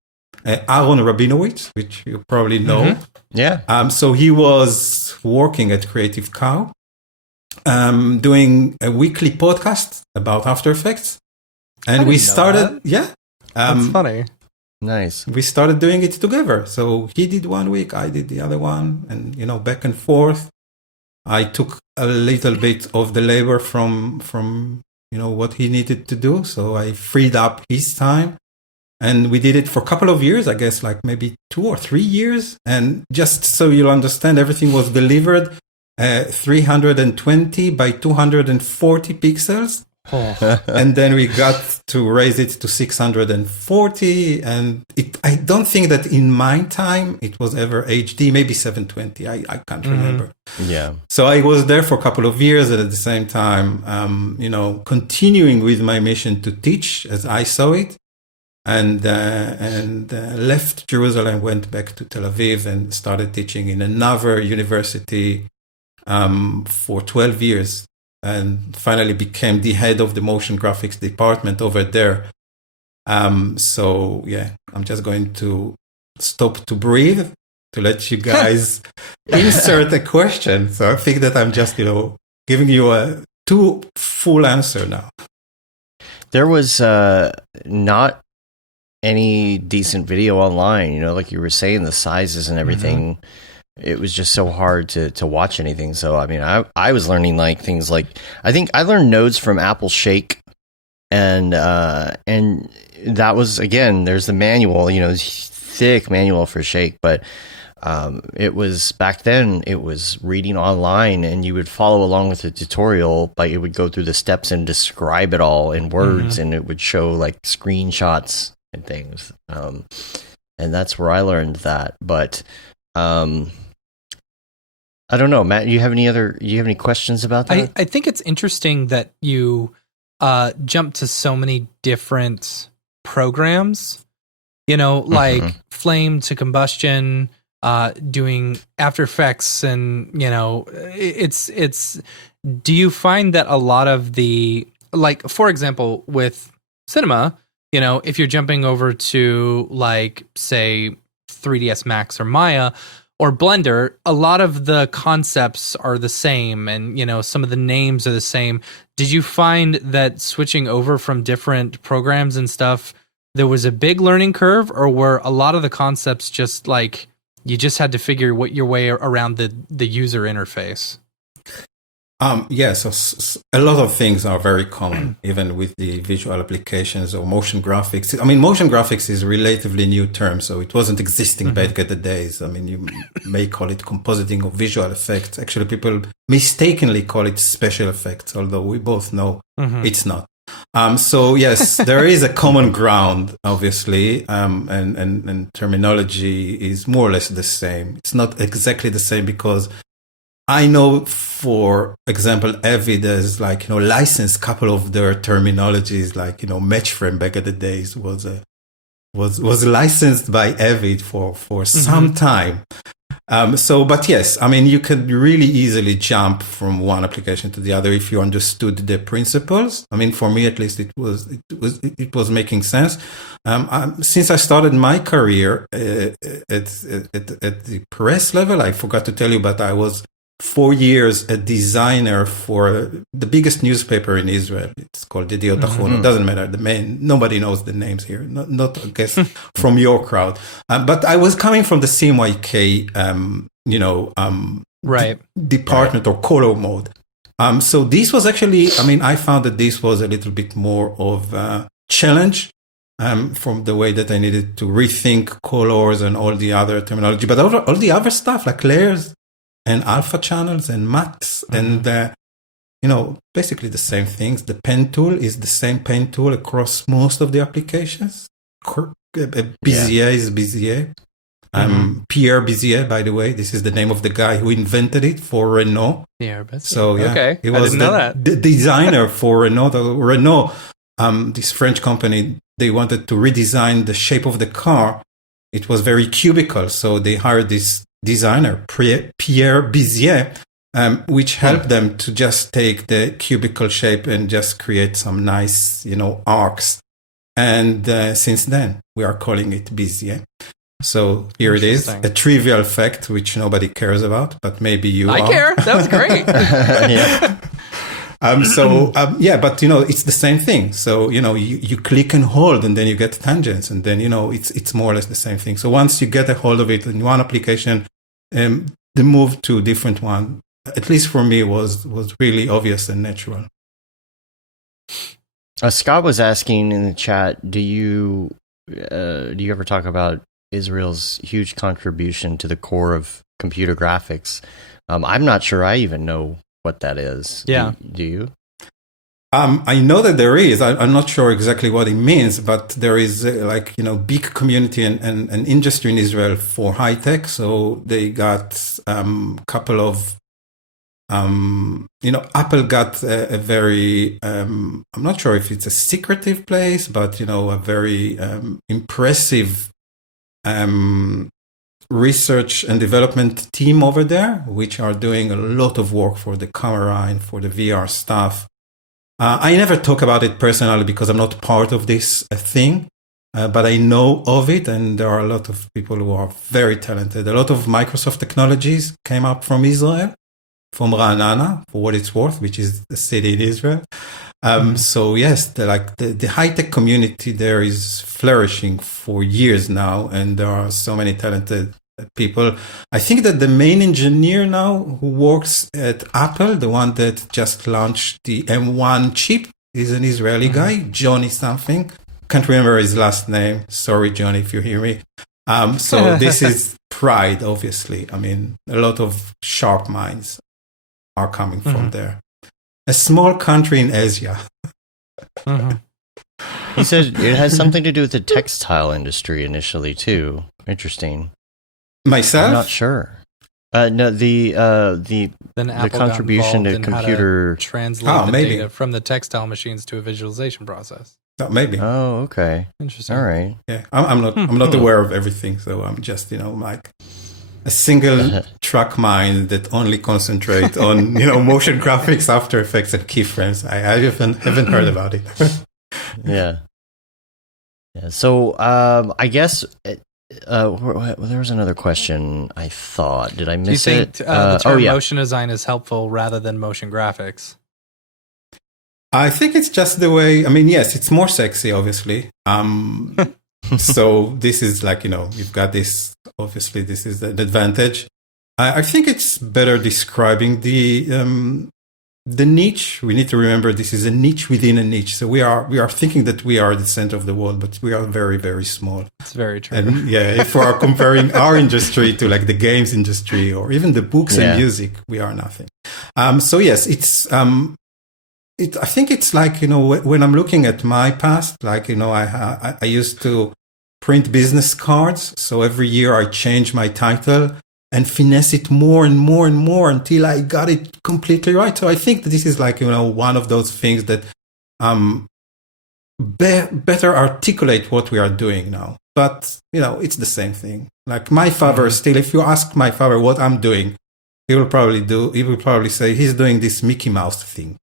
Aaron Rabinowitz, which you probably know. Yeah. So he was working at Creative Cow, doing a weekly podcast about After Effects. And we started, That's funny. Nice. We started doing it together. So he did 1 week, I did the other one, and back and forth. I took a little bit of the labor from what he needed to do. So I freed up his time, and we did it for a couple of years, I guess, like maybe 2 or 3 years. And just so you'll understand, everything was delivered 320 by 240 pixels. And then we got to raise it to 640, and I don't think that in my time it was ever HD, maybe 720. I can't remember. Yeah. So I was there for a couple of years, and at the same time, continuing with my mission to teach as I saw it, and left Jerusalem, went back to Tel Aviv, and started teaching in another university for 12 years. And finally became the head of the motion graphics department over there. So yeah, I'm just going to stop to breathe to let you guys insert a question. So I think that I'm just, giving you a too full answer now. There was not any decent video online, like you were saying, the sizes and everything. It was just so hard to watch anything. So, I mean, I was learning like things like, I think I learned nodes from Apple Shake, and that was, again, there's the manual, thick manual for Shake, but it was, back then, it was reading online, and you would follow along with the tutorial, but it would go through the steps and describe it all in words, and it would show like screenshots and things. And that's where I learned that. But I don't know, Matt, you have any questions about that? I think it's interesting that you jump to so many different programs, like Flame to Combustion, doing After Effects, and it's do you find that a lot of the, like, for example, with cinema, if you're jumping over to, like, say 3ds Max or Maya or Blender, a lot of the concepts are the same, and some of the names are the same. Did you find that switching over from different programs and stuff, there was a big learning curve, or were a lot of the concepts just like you just had to figure your way around the user interface? So a lot of things are very common, even with the visual applications or motion graphics. I mean, motion graphics is a relatively new term, so it wasn't existing back at the days. I mean, you may call it compositing or visual effects. Actually, people mistakenly call it special effects, although we both know it's not. So yes, there is a common ground, obviously, and terminology is more or less the same. It's not exactly the same because I know, for example, Avid has like, licensed a couple of their terminologies, like, Matchframe back at the days was licensed by Avid for some time. But yes, I mean, you could really easily jump from one application to the other if you understood the principles. I mean, for me at least, it was making sense. Since I started my career at the press level, I forgot to tell you, but I was 4 years a designer for the biggest newspaper in Israel. It's called Yediot Ahronoth. It doesn't matter. Nobody knows the names here. Not I guess from your crowd. But I was coming from the CMYK, department or color mode. So this was actually, I mean, I found that this was a little bit more of a challenge. From the way that I needed to rethink colors and all the other terminology, but all the other stuff like layers and alpha channels and mattes and, basically the same things. The pen tool is the same pen tool across most of the applications. Bezier is Bezier. Pierre Bezier, by the way, this is the name of the guy who invented it for Renault. Pierre Bezier. So, yeah, okay. he was the designer for Renault. Renault, this French company, they wanted to redesign the shape of the car. It was very cubical, so they hired this designer, Pierre Bezier, which helped them to just take the cubical shape and just create some nice, arcs. And since then, we are calling it Bezier. So here it is, a trivial fact which nobody cares about, but maybe you I care. That was great. Yeah. But it's the same thing. So, you click and hold and then you get tangents and then, it's more or less the same thing. So once you get a hold of it in one application, the move to a different one, at least for me, was really obvious and natural. Scott was asking in the chat, do you ever talk about Israel's huge contribution to the core of computer graphics? I'm not sure I even know what that is. Yeah. Do you? I know that there is. I'm not sure exactly what it means, but there is big community and industry in Israel for high tech. So they got couple of, Apple got a very, I'm not sure if it's a secretive place, but, a very impressive research and development team over there, which are doing a lot of work for the camera and for the VR stuff. I never talk about it personally because I'm not part of this thing, but I know of it, and there are a lot of people who are very talented. A lot of Microsoft technologies came up from Israel, from Ra'anana, for what it's worth, which is a city in Israel. So yes, the high-tech community there is flourishing for years now, and there are so many talented people. I think that the main engineer now who works at Apple, the one that just launched the M1 chip, is an Israeli guy, Johnny something. Can't remember his last name. Sorry, Johnny, if you hear me. So this is pride, obviously. I mean, a lot of sharp minds are coming from there. A small country in Asia. He said it has something to do with the textile industry initially, too. Interesting. Myself? I'm not sure. No, the contribution to computer translate the data from the textile machines to a visualization process. Oh, maybe. Oh, okay. Interesting. All right. Yeah, I'm not aware of everything, so I'm just like a single track mind that only concentrate on motion graphics, After Effects, and keyframes. I haven't heard about it. Yeah. So I guess. There was another question, I thought. Did I miss it? Do you think the term motion design is helpful rather than motion graphics? I think it's just the way, I mean, yes, it's more sexy, obviously. So this is you've got this, obviously, this is an advantage. I think it's better describing the niche. We need to remember this is a niche within a niche. So we are thinking that we are the center of the world, but we are very, very small. It's very true. And if we are comparing our industry to the games industry or even the books and music, we are nothing. So yes, it's I think it's when I'm looking at my past, I used to print business cards. So every year I change my title and finesse it more and more and more until I got it completely right. So I think that this is like, one of those things that better articulate what we are doing now. But, it's the same thing. Like my father still, if you ask my father what I'm doing, he will probably say he's doing this Mickey Mouse thing.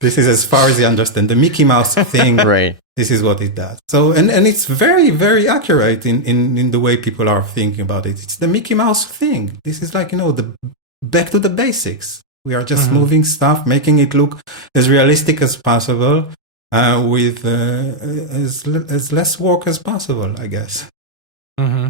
This is as far as he understands the Mickey Mouse thing. Right. This is what it does. So, and it's very, very accurate in the way people are thinking about it. It's the Mickey Mouse thing. This is like, the back to the basics. We are just moving stuff, making it look as realistic as possible, with as less work as possible, I guess. Mm-hmm.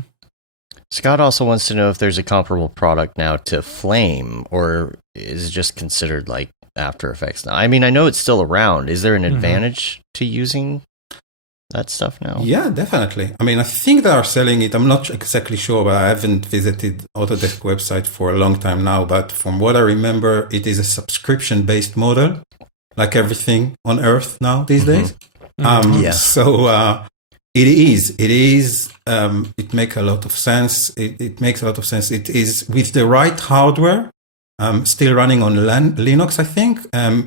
Scott also wants to know if there's a comparable product now to Flame, or is it just considered like After Effects now? I mean, I know it's still around. Is there an advantage to using that stuff now? Yeah, definitely. I mean, I think they are selling it. I'm not exactly sure, but I haven't visited Autodesk website for a long time now. But from what I remember, it is a subscription-based model, like everything on Earth now these days. So it is. It makes a lot of sense. It makes a lot of sense. It is with the right hardware. Still running on Linux, I think.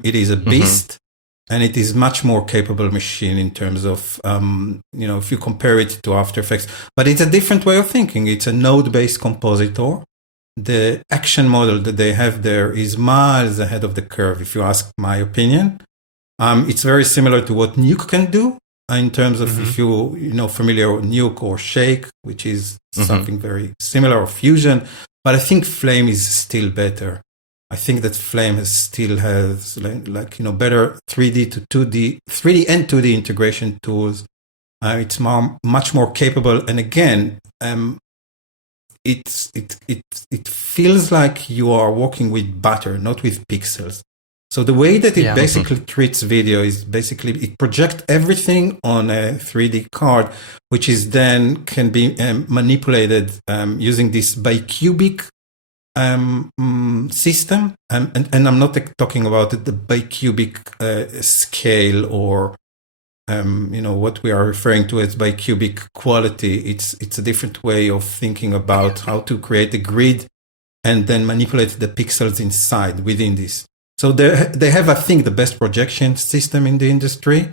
It is a beast. And it is much more capable machine in terms of, if you compare it to After Effects. But it's a different way of thinking. It's a node-based compositor. The action model that they have there is miles ahead of the curve, if you ask my opinion. It's very similar to what Nuke can do in terms of if you familiar with Nuke or Shake, which is something very similar, or Fusion. But I think Flame is still better. I think that Flame still has better 3D to 2D, 3D and 2D integration tools. It's much more capable, and again, it feels like you are working with butter, not with pixels. So the way that it basically treats video is basically it projects everything on a 3D card, which is then can be manipulated using this bicubic system, and I'm not talking about the bicubic scale or what we are referring to as bicubic quality. It's a different way of thinking about how to create a grid and then manipulate the pixels inside within this. So they have, I think, the best projection system in the industry.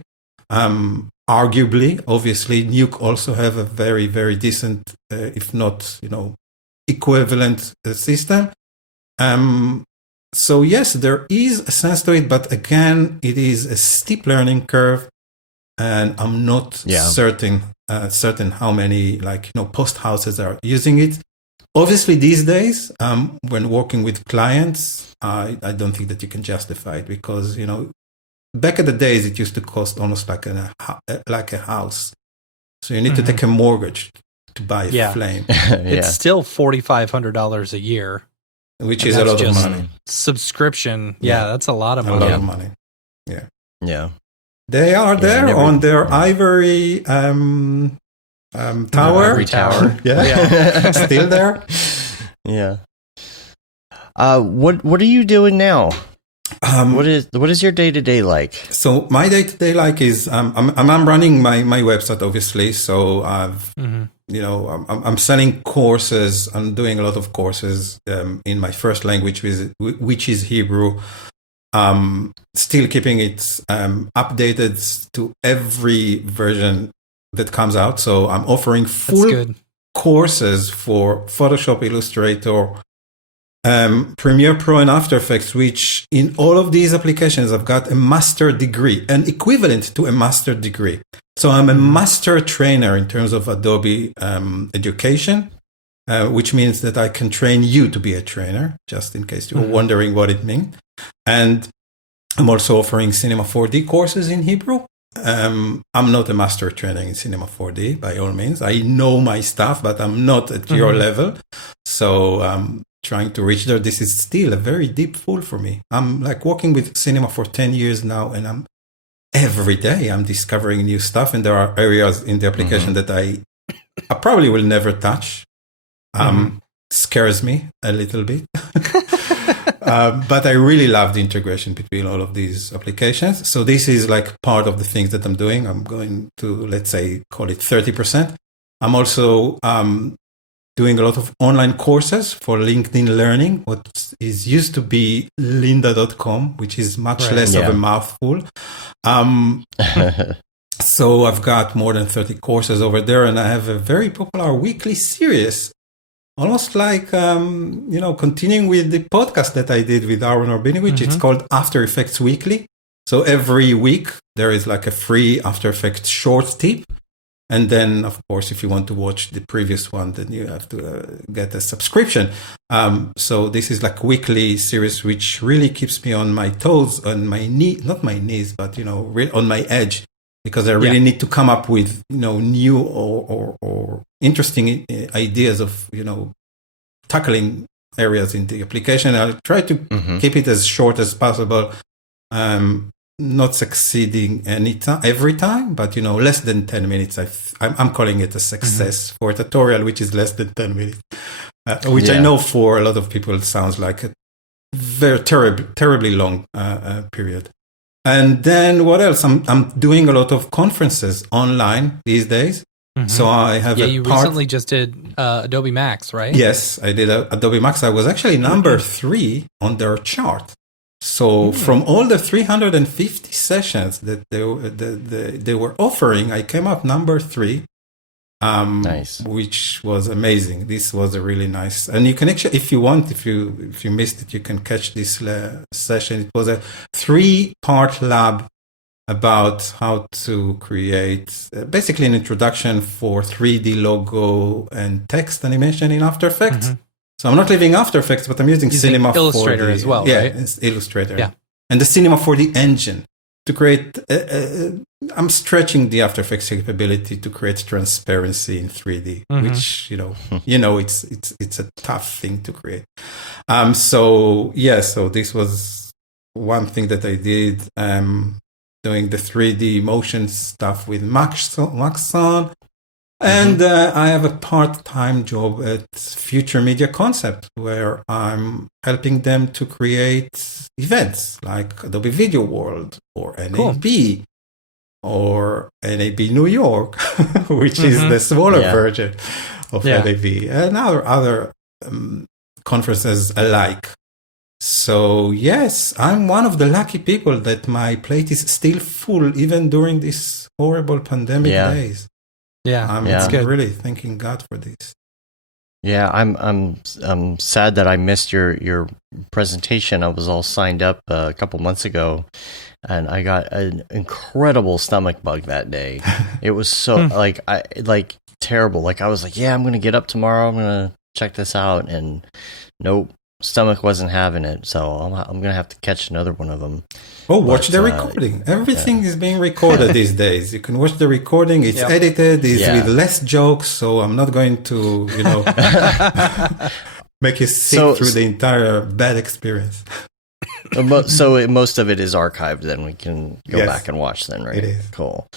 Arguably, obviously, Nuke also have a very, very decent, if not, equivalent system. So yes, there is a sense to it, but again, it is a steep learning curve, and I'm not certain how many post houses are using it. Obviously, these days, when working with clients, I don't think that you can justify it because back in the days it used to cost almost like a house, so you need to take a mortgage to buy a Flame. It's still $4,500 a year, which is a lot of money. Subscription, that's a lot of money. A lot of money. Yeah. They are there on their ivory tower. Ivory tower. Still there. Yeah. What are you doing now? What is your day-to-day like? So my day-to-day is I'm running my website, obviously. So I've I'm selling courses. I'm doing a lot of courses in my first language, which is Hebrew. Still keeping it updated to every version that comes out. So I'm offering full courses for Photoshop, Illustrator, Premiere Pro, and After Effects, which in all of these applications, I've got a master degree, an equivalent to a master degree. So I'm a master trainer in terms of Adobe education, which means that I can train you to be a trainer, just in case you're wondering what it means. And I'm also offering Cinema 4D courses in Hebrew. I'm not a master trainer in Cinema 4D by all means. I know my stuff, but I'm not at your level. So trying to reach there, this is still a very deep pool for me. I'm working with Cinema for 10 years now, and every day I'm discovering new stuff, and there are areas in the application that I probably will never touch. Scares me a little bit. But I really love the integration between all of these applications. So this is part of the things that I'm doing. I'm going to, let's say, call it 30%. I'm also doing a lot of online courses for LinkedIn Learning, what is used to be lynda.com, which is much less of a mouthful. So I've got more than 30 courses over there, and I have a very popular weekly series, almost like, continuing with the podcast that I did with Aaron Orbinowicz. It's called After Effects Weekly. So every week there is like a free After Effects short tip. And then, of course, if you want to watch the previous one, then you have to get a subscription. So this is like weekly series, which really keeps me on my toes, on my not my knees, but, on my edge, because I really need to come up with, new or interesting ideas of, tackling areas in the application. I'll try to keep it as short as possible. Not succeeding every time, but less than 10 minutes. I'm calling it a success for a tutorial which is less than 10 minutes, which I know for a lot of people sounds like a very terribly long period. And then what else? I'm doing a lot of conferences online these days. So I have you recently just did Adobe Max, right? Yes, I did Adobe Max. I was actually number 3 on their chart. So from all the 350 sessions that they were offering, I came up number 3, nice, which was amazing. This was a really nice, and you can actually, if you want, if you missed it, you can catch this session. It was a 3-part lab about how to create basically an introduction for 3D logo and text animation in After Effects. So I'm not leaving After Effects, but I'm using Cinema Illustrator 4D as well, right? It's Illustrator. Yeah. And the Cinema 4D engine to create, I'm stretching the After Effects capability to create transparency in 3D, which, it's a tough thing to create. So this was one thing that I did, doing the 3D motion stuff with Maxon. And I have a part-time job at Future Media Concept, where I'm helping them to create events like Adobe Video World or NAB or NAB New York, which is the smaller version of NAB, and other conferences alike. So yes, I'm one of the lucky people that my plate is still full even during these horrible pandemic days. Yeah, I'm really thanking God for this. Yeah, I'm sad that I missed your presentation. I was all signed up a couple months ago, and I got an incredible stomach bug that day. It was so terrible. Like I was like, yeah, I'm gonna get up tomorrow. I'm gonna check this out, and nope, stomach wasn't having it. So I'm gonna have to catch another one of them. Oh, watch the recording. Everything is being recorded these days. You can watch the recording. It's edited. It's with less jokes. So I'm not going to, make you sit through the entire bad experience. So most of it is archived. Then we can go back and watch. Then, right? It is cool.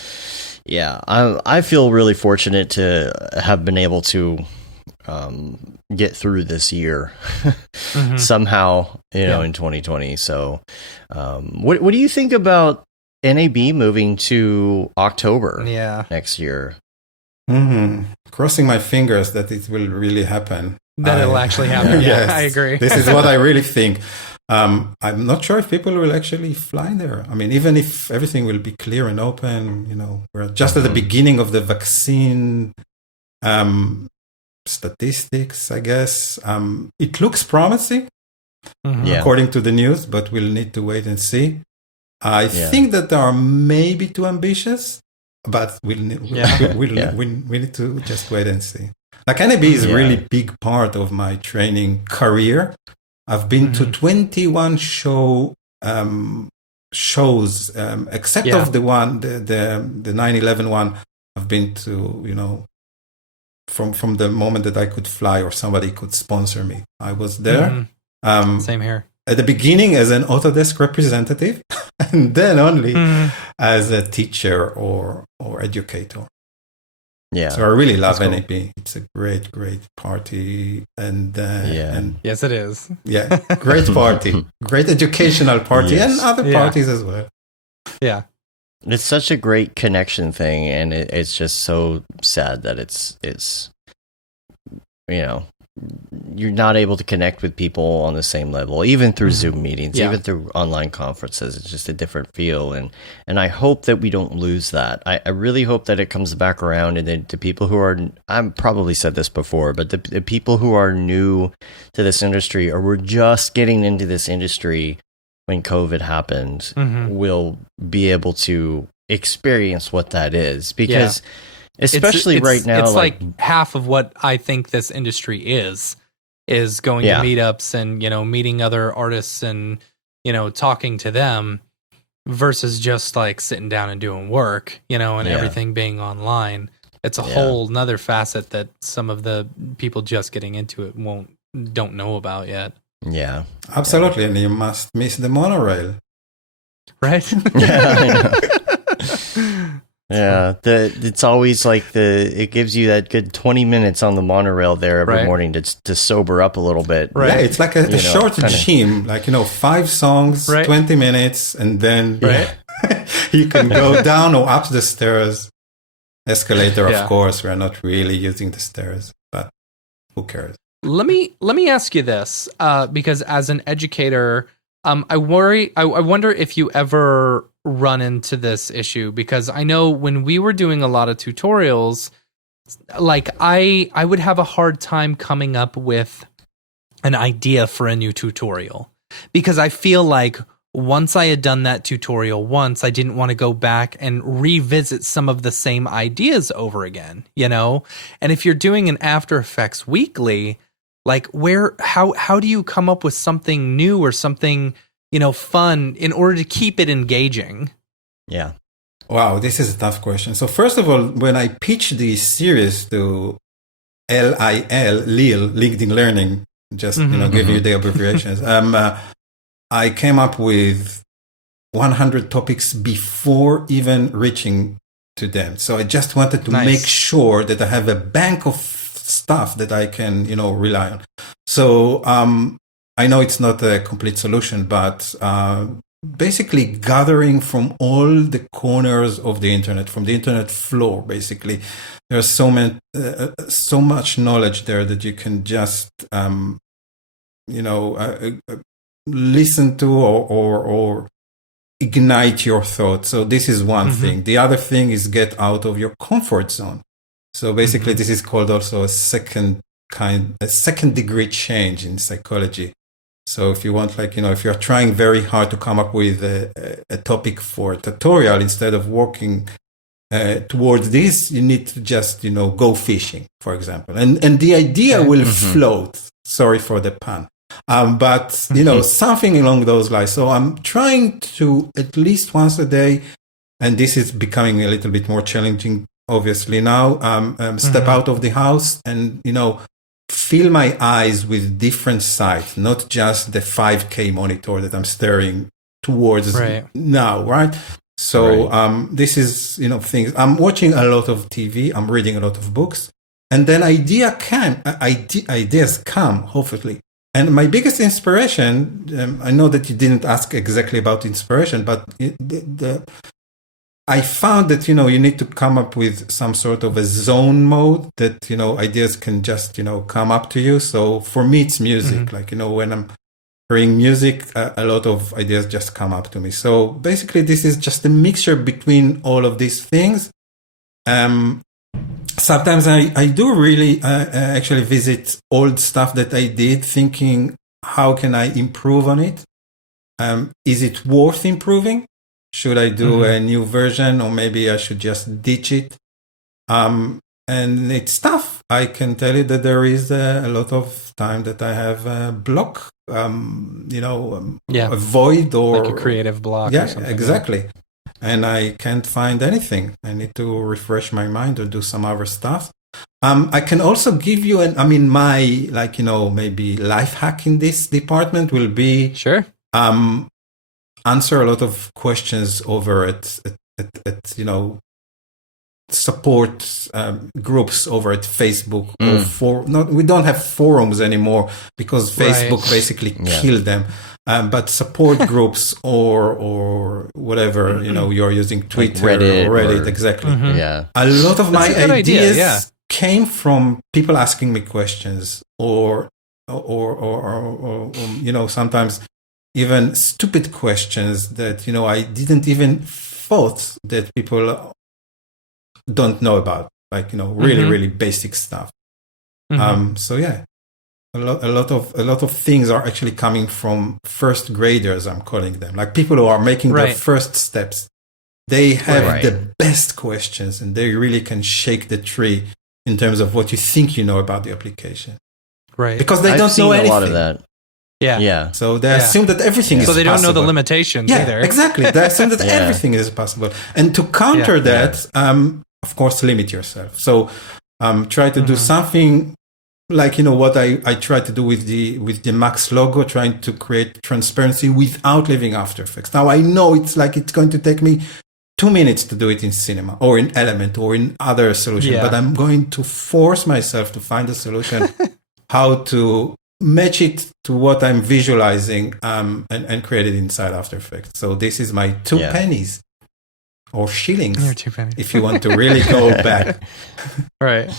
Yeah, I feel really fortunate to have been able to get through this year somehow, in 2020. So, what do you think about NAB moving to October next year? Crossing my fingers that it will really happen. That it'll actually happen. Yes, I agree. This is what I really think. I'm not sure if people will actually fly there. I mean, even if everything will be clear and open, we're just at the beginning of the vaccine statistics, I guess. It looks promising, according to the news, but we'll need to wait and see. I think that they are maybe too ambitious, but we need to just wait and see. Like NAB is a really big part of my training career. I've been to 21 shows, except of the 9/11 one. I've been to, from the moment that I could fly or somebody could sponsor me. I was there. Same here. At the beginning as an Autodesk representative, and then only as a teacher or educator. Yeah. So I really love NAB. It's a great, great party. And yes, it is. Yeah, great party. Great educational party and other parties as well. Yeah. It's such a great connection thing, and it's just so sad that it's you know, you're not able to connect with people on the same level, even through Zoom meetings, even through online conferences. It's just a different feel. And I hope that we don't lose that. I really hope that it comes back around, and then the people who are, I've probably said this before, but the people who are new to this industry, or were just getting into this industry when COVID happened, will be able to experience what that is. Because especially right now, it's like half of what I think this industry is going to meetups and, you know, meeting other artists and, you know, talking to them versus just like sitting down and doing work, you know, and everything being online. It's a whole nother facet that some of the people just getting into it don't know about yet. Yeah, absolutely. And you must miss the monorail, right? Yeah, I know. Yeah, it's always like it gives you that good 20 minutes on the monorail there every morning to sober up a little bit. Right. Yeah, it's like a short gym, like, 5 songs, 20 minutes, and then you can go down or up the stairs. Escalator, of course, we're not really using the stairs, but who cares? Let me ask you this, because as an educator, I wonder if you ever run into this issue, because I know when we were doing a lot of tutorials, like I would have a hard time coming up with an idea for a new tutorial, because I feel like once I had done that tutorial once, I didn't want to go back and revisit some of the same ideas over again, you know? And if you're doing an After Effects weekly, like how do you come up with something new or something, you know, fun in order to keep it engaging? Yeah. Wow, this is a tough question. So first of all, when I pitched the series to LIL, LinkedIn Learning, just, give you the abbreviations, I came up with 100 topics before even reaching to them. So I just wanted to make sure that I have a bank of stuff that I can, rely on. So I know it's not a complete solution, but basically gathering from all the corners of the internet, from the internet floor, basically, there's so much knowledge there that you can just, listen to or ignite your thoughts. So this is one thing. The other thing is get out of your comfort zone. So basically, this is called also a second degree change in psychology. So if you want, if you're trying very hard to come up with a topic for a tutorial, instead of working towards this, you need to just, go fishing, for example. And the idea will float. Sorry for the pun. But, something along those lines. So I'm trying to at least once a day, and this is becoming a little bit more challenging, obviously now, step out of the house and, fill my eyes with different sights, not just the 5K monitor that I'm staring towards now, right? So this is, things. I'm watching a lot of TV. I'm reading a lot of books. And then ideas come, hopefully. And my biggest inspiration, I know that you didn't ask exactly about inspiration, but I found that, you need to come up with some sort of a zone mode that, ideas can just, come up to you. So for me, it's music. When I'm hearing music, a lot of ideas just come up to me. So basically, this is just a mixture between all of these things. Sometimes I do really actually visit old stuff that I did, thinking, how can I improve on it? Is it worth improving? Should I do a new version, or maybe I should just ditch it? And it's tough. I can tell you that there is a lot of time that I have a block, a void, or like a creative block. Yeah, or something. Exactly. And I can't find anything. I need to refresh my mind or do some other stuff. I can also give you my maybe life hack in this department will be answer a lot of questions over at support groups over at Facebook we don't have forums anymore because Facebook basically killed them. But support groups or whatever, you're using Twitter, like Reddit or Reddit, exactly. Yeah. A lot of my ideas came from people asking me questions, or sometimes even stupid questions that I didn't even thought that people don't know about, like really really basic stuff. So yeah, a lot of things are actually coming from first graders, I'm calling them, like people who are making their first steps. They have the best questions, and they really can shake the tree in terms of what you think about the application. Right. Because they don't know anything. A lot of that. Yeah. So they assume that everything is possible. So they don't know the limitations either. Exactly. They assume that everything is possible. And to counter that, of course, limit yourself. So try to do something like, what I try to do with the Max logo, trying to create transparency without leaving After Effects. Now, I know it's going to take me 2 minutes to do it in Cinema or in Element or in other solution, but I'm going to force myself to find a solution how to match it to what I'm visualizing and create it inside After Effects. So this is my 2 pennies or shillings, Your 2 pennies. if you want to really go back. Right.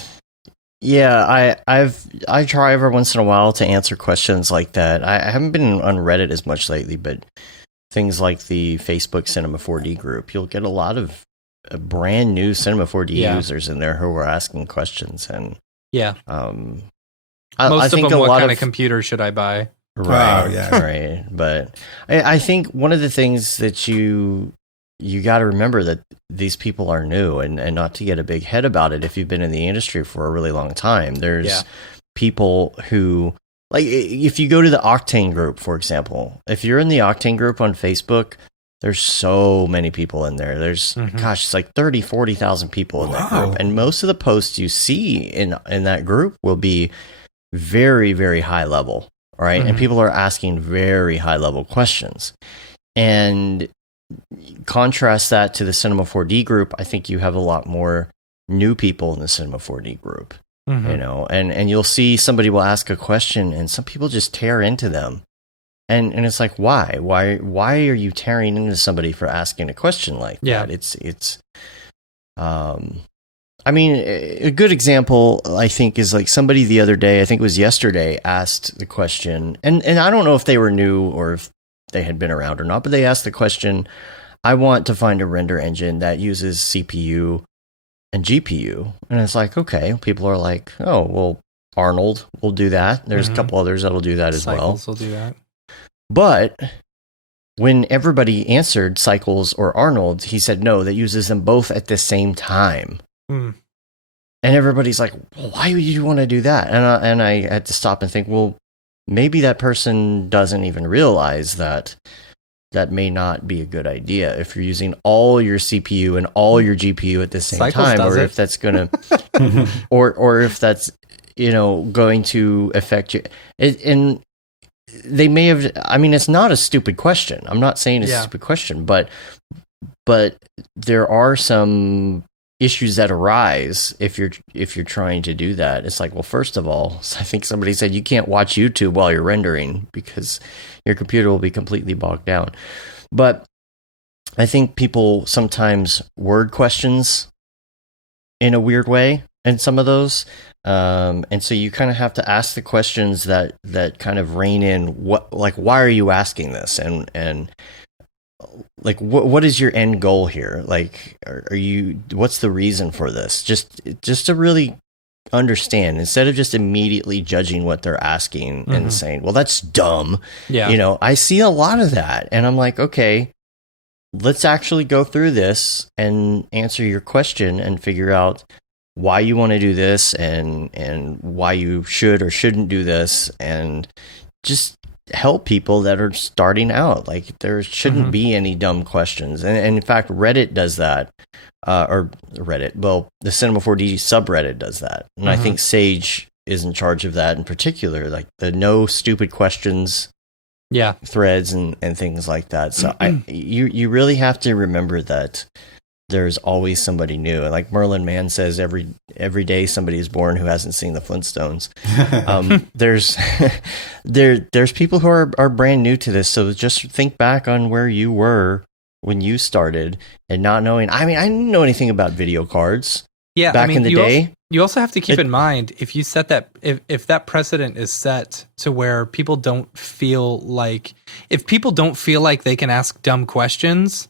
Yeah, I try every once in a while to answer questions like that. I haven't been on Reddit as much lately, but things like the Facebook Cinema 4D group, you'll get a lot of brand new Cinema 4D users in there who are asking questions. And most of them, what kind of computer should I buy? Right, right. But I think one of the things that you got to remember that these people are new, and not to get a big head about it if you've been in the industry for a really long time. There's people who, like, if you go to the Octane group, for example, if you're in the Octane group on Facebook, there's so many people in there. There's, it's like 30, 40,000 people in that group. And most of the posts you see in that group will be very, very high level, right? And people are asking very high level questions. And contrast that to the Cinema 4D group, I think you have a lot more new people in the Cinema 4D group. And you'll see somebody will ask a question and some people just tear into them. And it's like, why are you tearing into somebody for asking a question like that? It's I mean, a good example, I think, is like somebody the other day, I think it was yesterday, asked the question, and I don't know if they were new or if they had been around or not, but they asked the question, I want to find a render engine that uses CPU and GPU. And it's like, okay, people are like, oh, well, Arnold will do that. There's a couple others that'll do that as well. Cycles will do that. But when everybody answered Cycles or Arnold, he said, no, that uses them both at the same time. And everybody's like, well, why would you want to do that? And I had to stop and think, well, maybe that person doesn't even realize that may not be a good idea if you're using all your CPU and all your GPU at the same time, or if that's going to, or if that's, going to affect you. And they may have, I mean, it's not a stupid question. I'm not saying it's a stupid question, but there are some issues that arise if you're trying to do that. It's like, well, first of all, I think somebody said you can't watch YouTube while you're rendering because your computer will be completely bogged down. But I think people sometimes word questions in a weird way in some of those. And so you kind of have to ask the questions that kind of rein in why are you asking this? And like, what is your end goal here? Like, what's the reason for this? Just to really understand, instead of just immediately judging what they're asking and saying, well, that's dumb. Yeah. I see a lot of that. And I'm like, okay, let's actually go through this and answer your question and figure out why you want to do this and why you should or shouldn't do this, and just help people that are starting out. Like, there shouldn't be any dumb questions. And in fact, Reddit does that. The Cinema 4D subreddit does that. And I think Sage is in charge of that in particular, like the no stupid questions threads and things like that. So you really have to remember that there's always somebody new. And like Merlin Mann says, every day somebody is born who hasn't seen the Flintstones. There's people who are brand new to this. So just think back on where you were when you started and not knowing. I mean, I didn't know anything about video cards back in the day. You also have to keep in mind, if you set that, if that precedent is set to where people don't feel like, if people don't feel like they can ask dumb questions,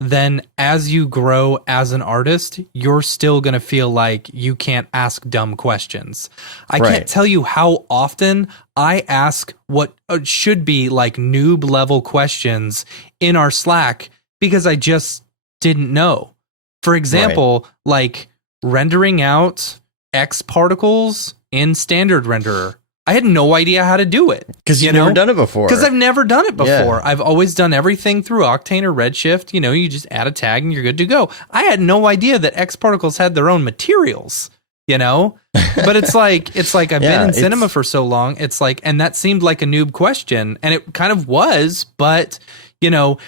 then as you grow as an artist, you're still going to feel like you can't ask dumb questions. I can't tell you how often I ask what should be like noob level questions in our Slack because I just didn't know. For example, like rendering out X particles in standard renderer. I had no idea how to do it. Because you've never done it before. Because I've never done it before. Yeah. I've always done everything through Octane or Redshift. You know, you just add a tag and you're good to go. I had no idea that X particles had their own materials, you know? But it's like I've been in cinema for so long. It's like, and that seemed like a noob question, and it kind of was, but, you know,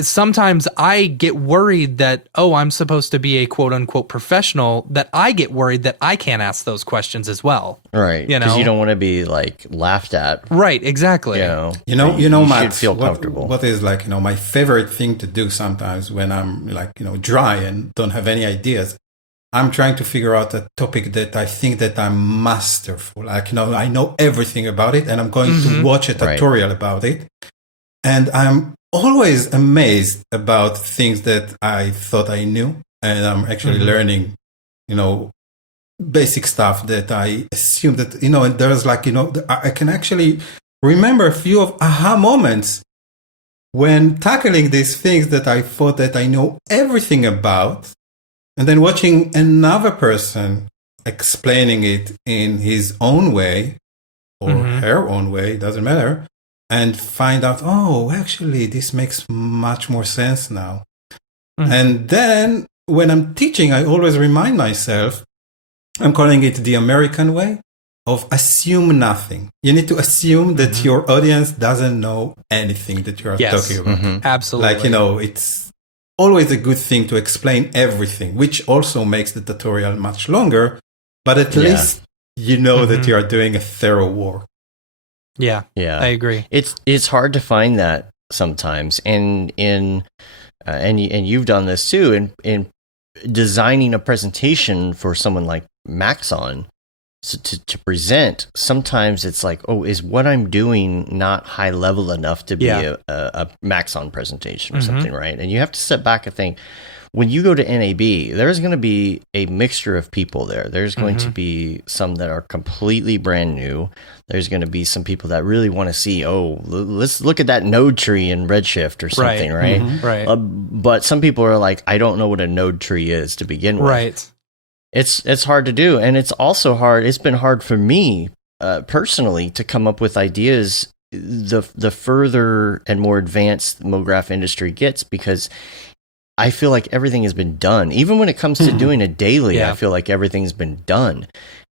sometimes I get worried that, oh, I'm supposed to be a quote unquote professional, that I get worried that I can't ask those questions as well. Right. You know, because you don't want to be like laughed at. Right. Exactly. You know, Matt, should feel comfortable. What is like, you know, my favorite thing to do sometimes when I'm like, you know, dry and don't have any ideas, I'm trying to figure out a topic that I think that I'm masterful. Like, you know, I know everything about it and I'm going to watch a tutorial about it. And I'm always amazed about things that I thought I knew, and I'm actually learning, you know, basic stuff that I assumed that, you know, and there's like, you know, I can actually remember a few of aha moments when tackling these things that I thought that I know everything about, and then watching another person explaining it in his own way or her own way, doesn't matter, and find out, oh, actually, this makes much more sense now. And then when I'm teaching, I always remind myself, I'm calling it the American way of assume nothing. You need to assume that your audience doesn't know anything that you're talking about. Absolutely. Like, you know, it's always a good thing to explain everything, which also makes the tutorial much longer, but at least you know that you are doing a thorough work. Yeah, I agree. It's hard to find that sometimes, and you've done this too in designing a presentation for someone like Maxon, so to present. Sometimes it's like, oh, is what I'm doing not high level enough to be a Maxon presentation or something, right? And you have to step back and think. When you go to NAB, there's going to be a mixture of people there. There's going to be some that are completely brand new. There's going to be some people that really want to see, oh, let's look at that node tree in Redshift or something, right? Right. But some people are like, I don't know what a node tree is to begin with. Right. It's hard to do, and it's also hard. It's been hard for me personally to come up with ideas. The further and more advanced the Mograph industry gets, because I feel like everything has been done. Even when it comes to doing a daily, I feel like everything's been done.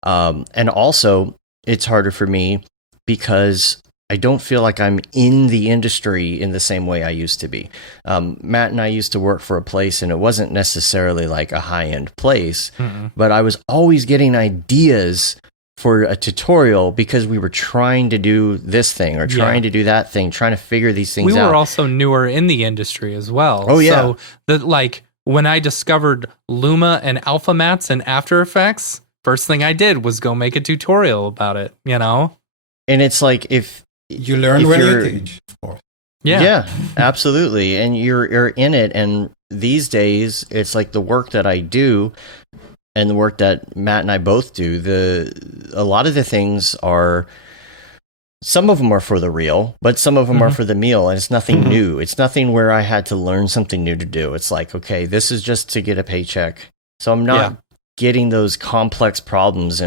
And also, it's harder for me because I don't feel like I'm in the industry in the same way I used to be. Matt and I used to work for a place, and it wasn't necessarily like a high-end place, but I was always getting ideas for a tutorial because we were trying to do this thing or trying to do that thing, trying to figure these things out. We were also newer in the industry as well. Oh, yeah. So, like, when I discovered Luma and Alpha Mats and After Effects, first thing I did was go make a tutorial about it, you know? And it's like, if you learn when you teach, of course. Yeah, absolutely. And you're in it. And these days, it's like the work that I do and the work that Matt and I both do, a lot of the things are, some of them are for the real, but some of them are for the meal, and it's nothing new. It's nothing where I had to learn something new to do. It's like, okay, this is just to get a paycheck. So I'm not getting those complex problems.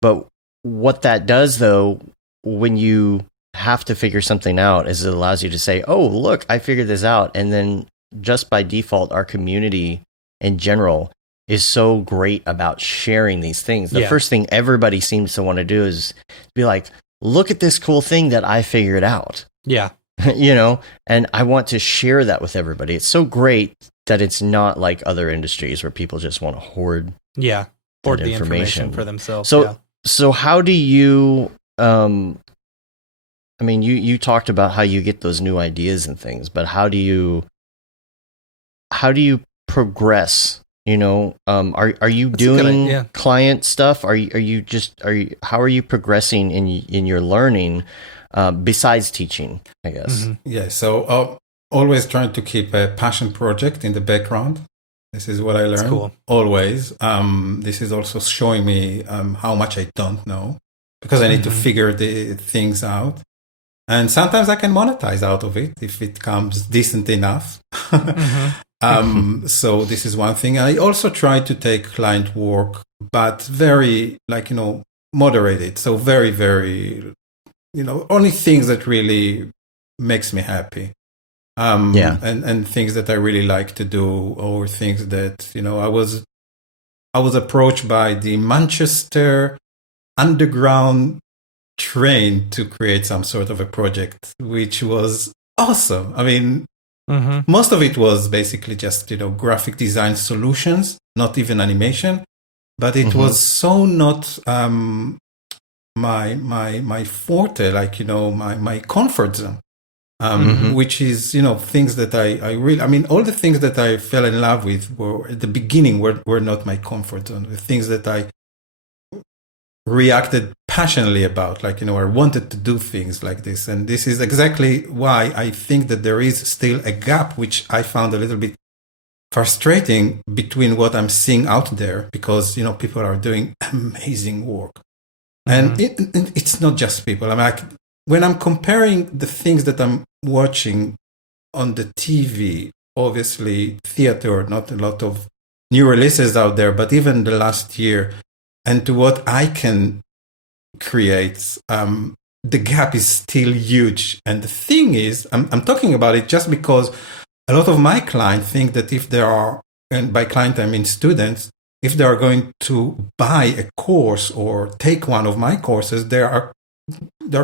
But what that does, though, when you have to figure something out, is it allows you to say, oh, look, I figured this out. And then just by default, our community in general is so great about sharing these things. The first thing everybody seems to want to do is be like, look at this cool thing that I figured out. Yeah. You know, and I want to share that with everybody. It's so great that it's not like other industries where people just want to hoard hoard the information for themselves. So how do you I mean, you talked about how you get those new ideas and things, but how do you progress Are you That's a good doing idea. client stuff? How are you progressing in your learning besides teaching, I guess? Mm-hmm. Yeah, so always trying to keep a passion project in the background. This is what I learned. That's cool. Always. This is also showing me how much I don't know, because I need to figure the things out. And sometimes I can monetize out of it if it comes decent enough. So this is one thing. I also try to take client work, but very, moderated. So very, very, only things that really makes me happy. And things that I really like to do, or things that, I was approached by the Manchester Underground train to create some sort of a project, which was awesome. I mean, most of it was basically just, graphic design solutions, not even animation, but it was so not my forte, my comfort zone. Which is, things that I really, all the things that I fell in love with were at the beginning were not my comfort zone. The things that I reacted passionately about, I wanted to do things like this. And this is exactly why I think that there is still a gap, which I found a little bit frustrating, between what I'm seeing out there, because, people are doing amazing work. And it's not just people. When I'm comparing the things that I'm watching on the TV, obviously theater, not a lot of new releases out there, but even the last year, and to what I can create, the gap is still huge. And the thing is, I'm talking about it just because a lot of my clients think that if there are, and by client I mean students, if they are going to buy a course or take one of my courses, they're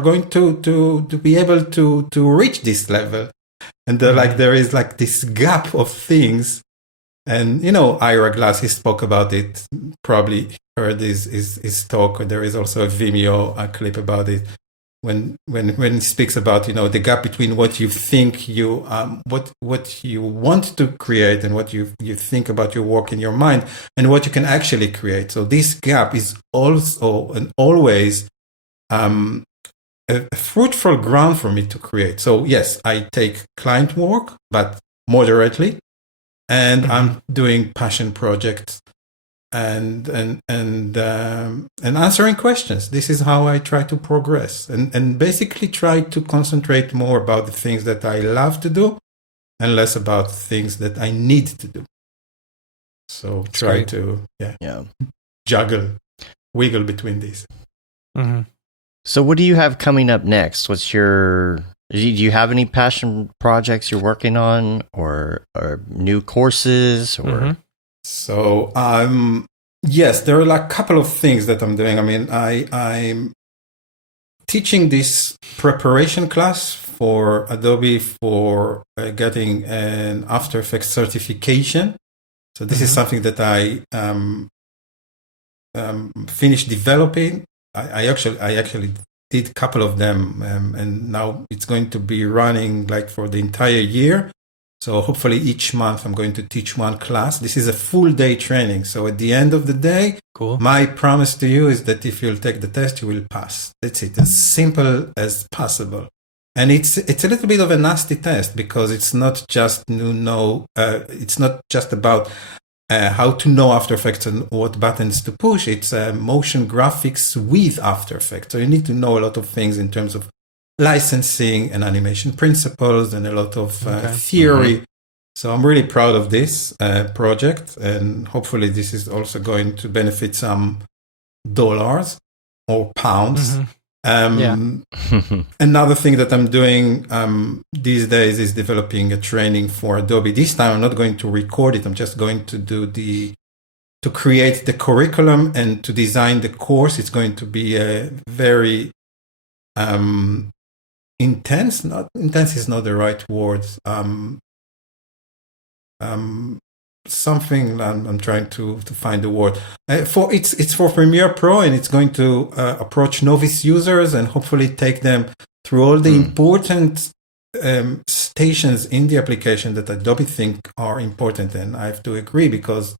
going to be able to reach this level. And there is this gap of things. And, Ira Glass, he spoke about it, probably heard his talk. There is also a Vimeo clip about it, when he speaks about, the gap between what you think what you want to create, and what you think about your work in your mind, and what you can actually create. So this gap is also and always a fruitful ground for me to create. So yes, I take client work, but moderately, and I'm doing passion projects and answering questions. This is how I try to progress, and basically try to concentrate more about the things that I love to do, and less about things that I need to do. So try to juggle, wiggle between these. So what do you have coming up next? Do you have any passion projects you're working on, or new courses, or? So, yes, there are a couple of things that I'm doing. I'm teaching this preparation class for Adobe for getting an After Effects certification. So this is something that I finished developing. I actually did a couple of them, and now it's going to be running for the entire year. So hopefully each month I'm going to teach one class. This is a full day training. So at the end of the day, my promise to you is that if you'll take the test, you will pass. That's it, as simple as possible. And it's a little bit of a nasty test, because it's not just it's not just about how to know After Effects and what buttons to push. It's motion graphics with After Effects. So you need to know a lot of things in terms of licensing and animation principles, and a lot of theory. So I'm really proud of this project, and hopefully this is also going to benefit some dollars or pounds. Another thing that I'm doing these days is developing a training for Adobe. This time I'm not going to record it. I'm just going to to create the curriculum and to design the course. It's going to be a very intense. Not intense is not the right word. Something I'm trying to find the word. It's for Premiere Pro, and it's going to approach novice users and hopefully take them through all the important stations in the application that Adobe think are important. And I have to agree, because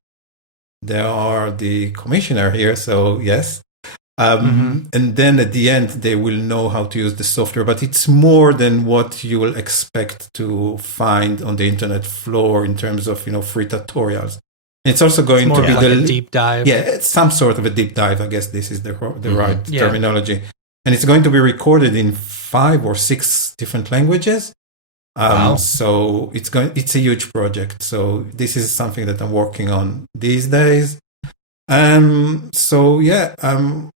they are the commissioner here. So yes. And then at the end, they will know how to use the software, but it's more than what you will expect to find on the internet floor in terms of, free tutorials. It's also going to be like a deep dive. Yeah, it's some sort of a deep dive. I guess this is the right terminology. And it's going to be recorded in 5 or 6 different languages. Wow. So it's a huge project. So this is something that I'm working on these days. So yeah, I'm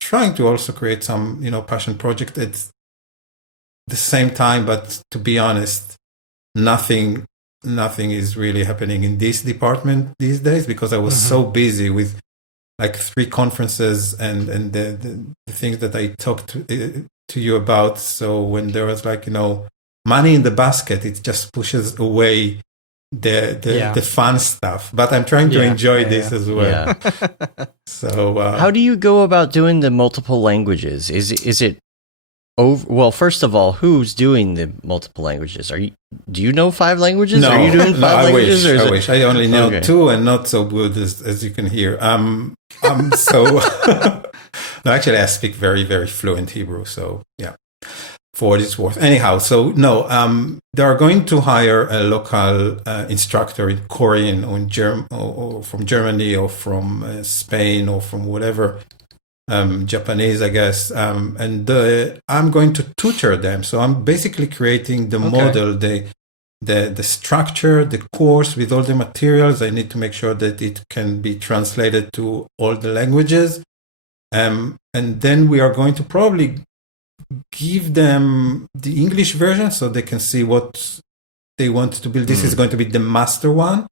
trying to also create some, passion project at the same time. But to be honest, nothing is really happening in this department these days because I was so busy with like 3 conferences and the things that I talked to you about. So when there was like, money in the basket, it just pushes away the fun stuff. But I'm trying to enjoy this as well. Yeah. So how do you go about doing the multiple languages? Is it over? Well, first of all, who's doing the multiple languages? Do you know 5 languages? No, Are you doing 5 languages? I wish. I only know 2 and not so good as you can hear. So no, actually, I speak very, very fluent Hebrew. So yeah. For what it's worth. Anyhow, so no, they are going to hire a local instructor in Korean or or from Germany or from Spain or from whatever, Japanese, I guess. And I'm going to tutor them. So I'm basically creating the model, the structure, the course with all the materials. I need to make sure that it can be translated to all the languages. And then we are going to probably give them the English version so they can see what they want to build. This is going to be the master one.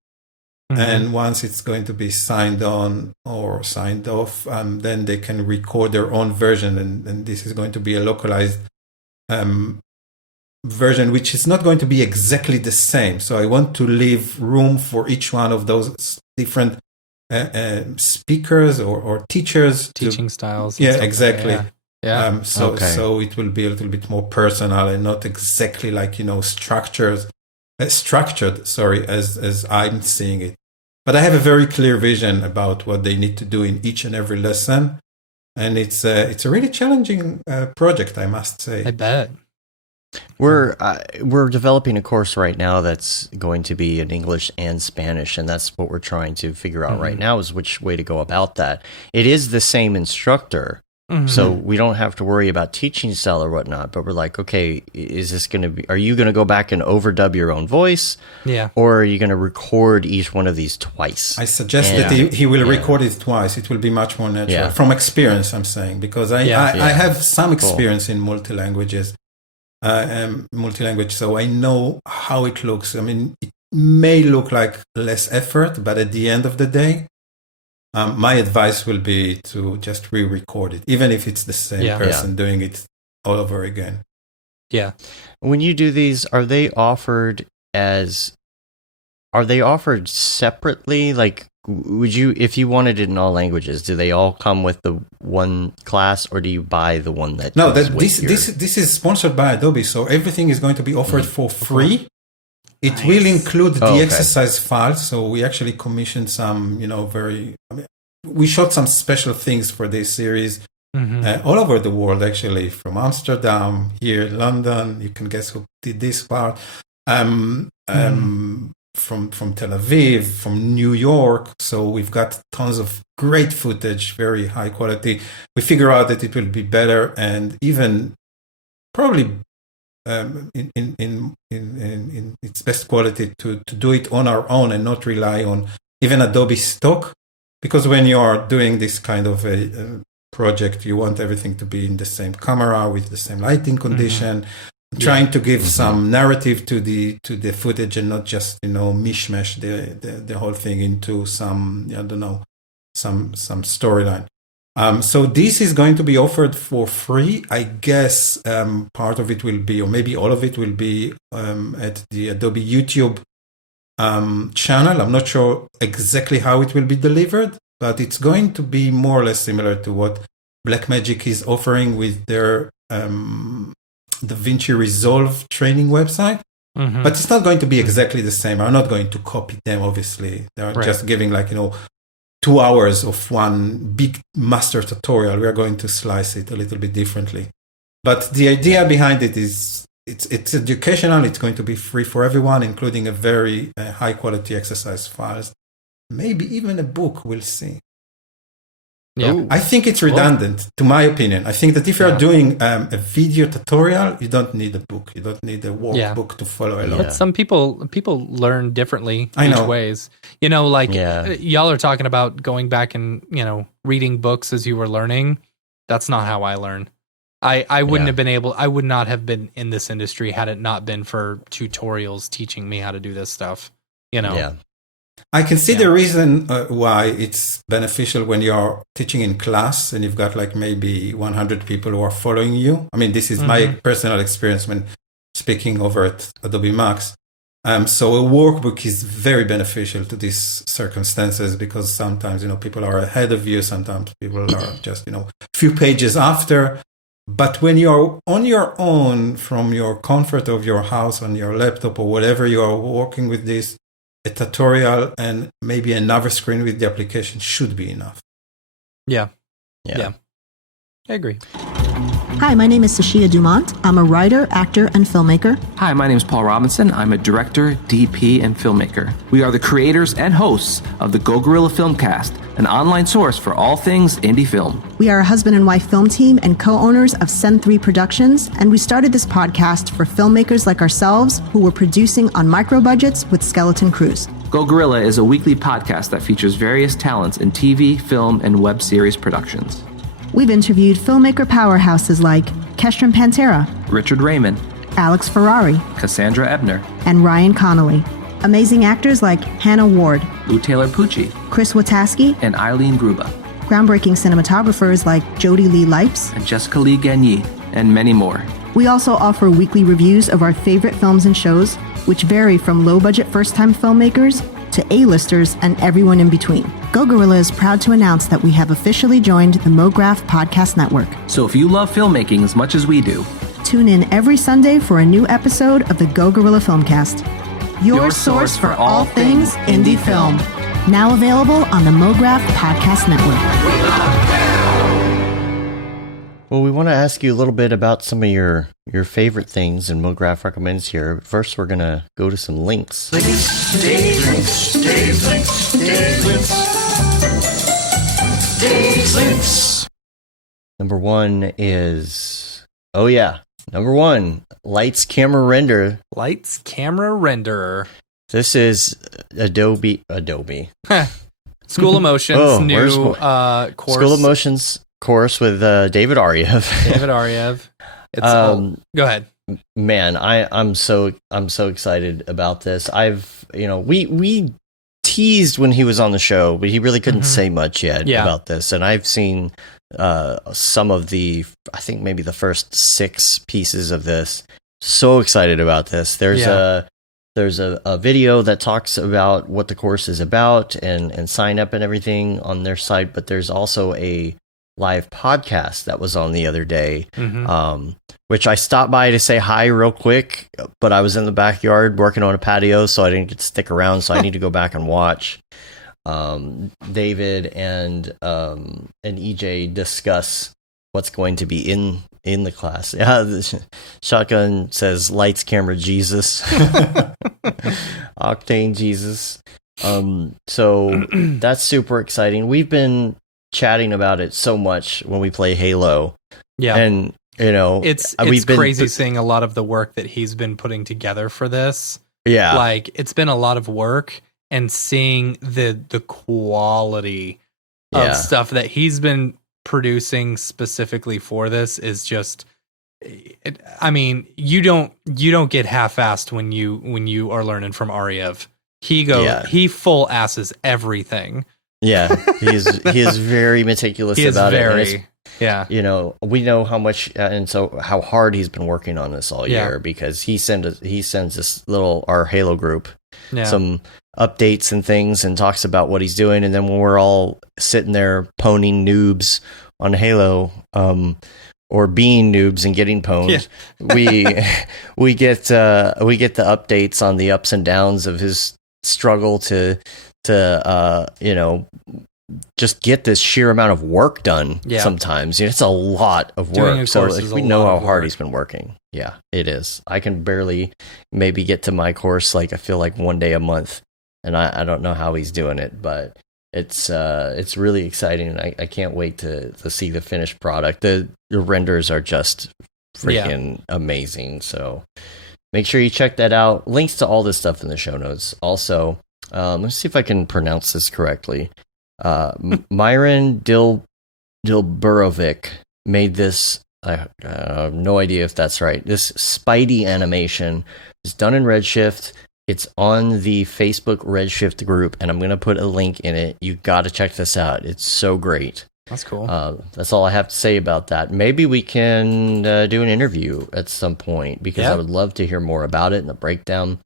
And once it's going to be signed on or signed off, then they can record their own version. And this is going to be a localized version, which is not going to be exactly the same. So I want to leave room for each one of those different speakers or teachers. Teaching styles. Yeah, exactly. Yeah. So it will be a little bit more personal and not exactly like, structured, as I'm seeing it. But I have a very clear vision about what they need to do in each and every lesson. And it's a really challenging project, I must say. I bet. We're developing a course right now that's going to be in English and Spanish, and that's what we're trying to figure out right now is which way to go about that. It is the same instructor. So we don't have to worry about teaching style or whatnot, but we're like, okay, is this going to be, are you going to go back and overdub your own voice? Yeah. Or are you going to record each one of these twice? I suggest that he will record it twice. It will be much more natural. Yeah. From experience, I'm saying, because I have some experience in multi-languages, multi-language, so I know how it looks. I mean, it may look like less effort, but at the end of the day, my advice will be to just re-record it, even if it's the same person doing it all over again. Yeah. When you do these, are they offered separately? Like, would you, if you wanted it in all languages, do they all come with the one class, or do you buy the one that? No, this is sponsored by Adobe, so everything is going to be offered for free. It will include the exercise files. So we actually commissioned some, we shot some special things for this series all over the world, actually, from Amsterdam, here in London. You can guess who did this part. From Tel Aviv, from New York. So we've got tons of great footage, very high quality. We figure out that it will be better and even probably in its best quality to do it on our own and not rely on even Adobe stock, because when you are doing this kind of a project, you want everything to be in the same camera with the same lighting condition, trying to give some narrative to the footage and not just mishmash the whole thing into some some storyline. So this is going to be offered for free. I guess part of it will be, or maybe all of it will be at the Adobe YouTube channel. I'm not sure exactly how it will be delivered, but it's going to be more or less similar to what Blackmagic is offering with their DaVinci Resolve training website. But it's not going to be exactly the same. I'm not going to copy them, obviously. They're just giving 2 hours of one big master tutorial. We are going to slice it a little bit differently. But the idea behind it is it's educational. It's going to be free for everyone, including a very high quality exercise files. Maybe even a book, we'll see. Yeah. I think it's redundant, to my opinion. I think that if you're doing a video tutorial, you don't need a book. You don't need a workbook to follow along. But some people learn differently each ways. You know, like y'all are talking about going back and, you know, reading books as you were learning. That's not how I learn. I wouldn't have been able, I would not have been in this industry had it not been for tutorials teaching me how to do this stuff, you know? Yeah. I can see the reason why it's beneficial when you're teaching in class and you've got like maybe 100 people who are following you. I mean, this is my personal experience when speaking over at Adobe Max. So a workbook is very beneficial to these circumstances because sometimes, you know, people are ahead of you. Sometimes people are just, you know, a few pages after. But when you're on your own from your comfort of your house on your laptop or whatever you are working with this, a tutorial and maybe another screen with the application should be enough. Yeah. I agree. Hi, my name is Sashia Dumont. I'm a writer, actor, and filmmaker. Hi, my name is Paul Robinson. I'm a director, DP, and filmmaker. We are the creators and hosts of the Go Gorilla Filmcast, an online source for all things indie film. We are a husband and wife film team and co-owners of Sen3 Productions, and we started this podcast for filmmakers like ourselves who were producing on micro budgets with skeleton crews. Go Gorilla is a weekly podcast that features various talents in TV, film, and web series productions. We've interviewed filmmaker powerhouses like Kestrin Pantera, Richard Raymond, Alex Ferrari, Cassandra Ebner, and Ryan Connolly. Amazing actors like Hannah Ward, Lou Taylor Pucci, Chris Wataski, and Eileen Gruba. Groundbreaking cinematographers like Jody Lee Lipes, and Jessica Lee Gagné, and many more. We also offer weekly reviews of our favorite films and shows, which vary from low-budget first-time filmmakers to A-listers and everyone in between. Go Gorilla is proud to announce that we have officially joined the Mograph Podcast Network. So if you love filmmaking as much as we do, tune in every Sunday for a new episode of the Go Gorilla Filmcast, your source for all things indie film. Now available on the Mograph Podcast Network. Well, we want to ask you a little bit about some of your favorite things, and Mograph recommends here. First, we're going to go to some links. Number one is, number one, Lights Camera Render. Lights Camera Renderer. This is Adobe. School of Motion's new course. School of Motion's course with David Ariev. It's go ahead. Man, I'm so excited about this. We teased when he was on the show, but he really couldn't say much yet about this. And I've seen some of I think maybe the first 6 pieces of this. So excited about this. There's a video that talks about what the course is about and sign up and everything on their site, but there's also a live podcast that was on the other day, which I stopped by to say hi real quick, but I was in the backyard working on a patio, so I didn't get to stick around, so I need to go back and watch. David and EJ discuss what's going to be in the class. Yeah, the Shotgun says lights, camera, Jesus. Octane Jesus. So that's super exciting. We've been chatting about it so much when we play Halo. Yeah. And it's crazy seeing a lot of the work that he's been putting together for this. Yeah. Like it's been a lot of work, and seeing the quality of stuff that he's been producing specifically for this is just you don't get half-assed when you are learning from Ariev. He full asses everything. Yeah, he is very meticulous about it. We know how much and so how hard he's been working on this all year, because he sends this our Halo group some updates and things and talks about what he's doing, and then when we're all sitting there poning noobs on Halo, or being noobs and getting pwned, we get the updates on the ups and downs of his struggle to just get this sheer amount of work done. Yeah. Sometimes it's a lot of Doing work. a So course like, is we a know lot how of hard work. he's been working. Yeah, it is. I can barely maybe get to my course. Like I feel like one day a month, and I don't know how he's doing it, but it's really exciting. I can't wait to see the finished product. The renders are just freaking amazing. So make sure you check that out. Links to all this stuff in the show notes. Also, let's see if I can pronounce this correctly. Myron Dilburovic made this. I have no idea if that's right. This Spidey animation is done in Redshift. It's on the Facebook Redshift group, and I'm going to put a link in it. You got to check this out. It's so great. That's cool. That's all I have to say about that. Maybe we can do an interview at some point, because I would love to hear more about it and the breakdown.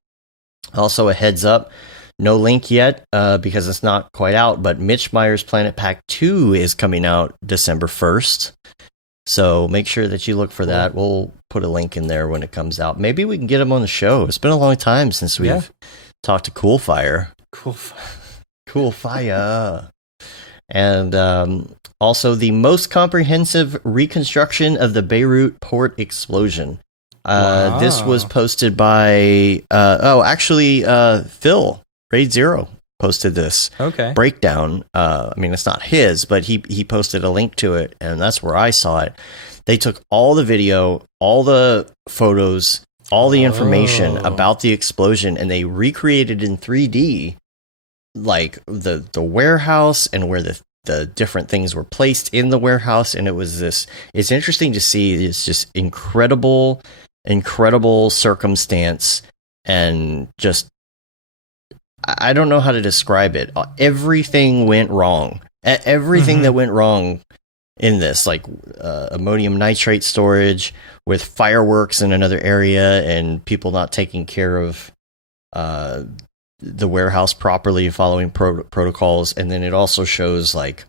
Also, a heads up, no link yet because it's not quite out, but Mitch Meyer's Planet Pack 2 is coming out December 1st. So make sure that you look for that. We'll put a link in there when it comes out. Maybe we can get him on the show. It's been a long time since we've talked to Coolfire. Coolfire. And also the most comprehensive reconstruction of the Beirut port explosion. This was posted by Phil Raid Zero posted this breakdown. I mean, it's not his, but he posted a link to it, and that's where I saw it. They took all the video, all the photos, all the information about the explosion, and they recreated in 3D, like the warehouse and where the different things were placed in the warehouse. And it was this, it's interesting to see. It's just incredible circumstance, and just, I don't know how to describe it. Everything went wrong. Everything that went wrong in this, like ammonium nitrate storage with fireworks in another area, and people not taking care of the warehouse properly, following protocols. And then it also shows like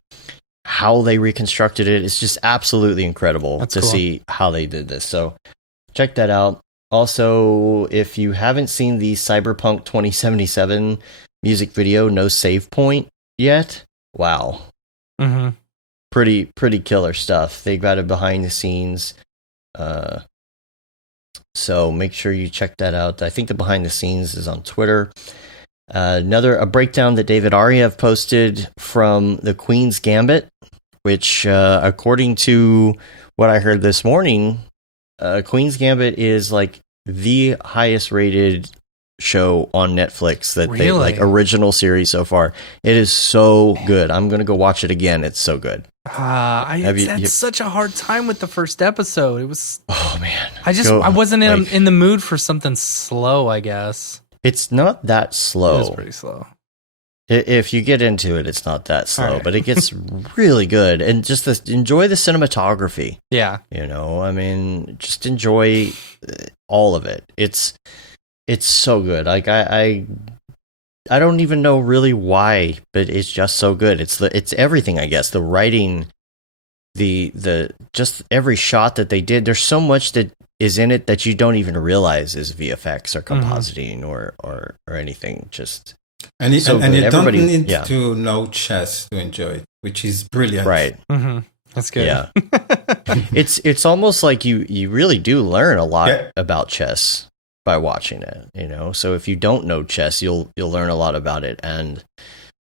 how they reconstructed it. It's just absolutely incredible to see how they did this. So check that out. Also, if you haven't seen the Cyberpunk 2077 music video, No Save Point, yet, wow. Pretty killer stuff. They got it behind the scenes. So make sure you check that out. I think the behind the scenes is on Twitter. A breakdown that David Ariev posted from the Queen's Gambit, which, according to what I heard this morning, Queen's Gambit is like the highest rated show on Netflix that they like original series so far. It is so good. I'm gonna go watch it again. It's so good. I had such a hard time with the first episode. It was, oh man, I wasn't in the mood for something slow, I guess. It's not that slow. It was pretty slow. If you get into it, it's not that slow, but it gets really good. And just enjoy the cinematography. Yeah. You know, I mean, just enjoy all of it. It's so good. Like I don't even know really why, but it's just so good. It's everything, I guess. The writing, the just every shot that they did. There's so much that is in it that you don't even realize is VFX or compositing or anything. Just and you don't need to know chess to enjoy it, which is brilliant. Right. That's good. Yeah. It's almost like you really do learn a lot about chess by watching it, you know. So if you don't know chess, you'll learn a lot about it. And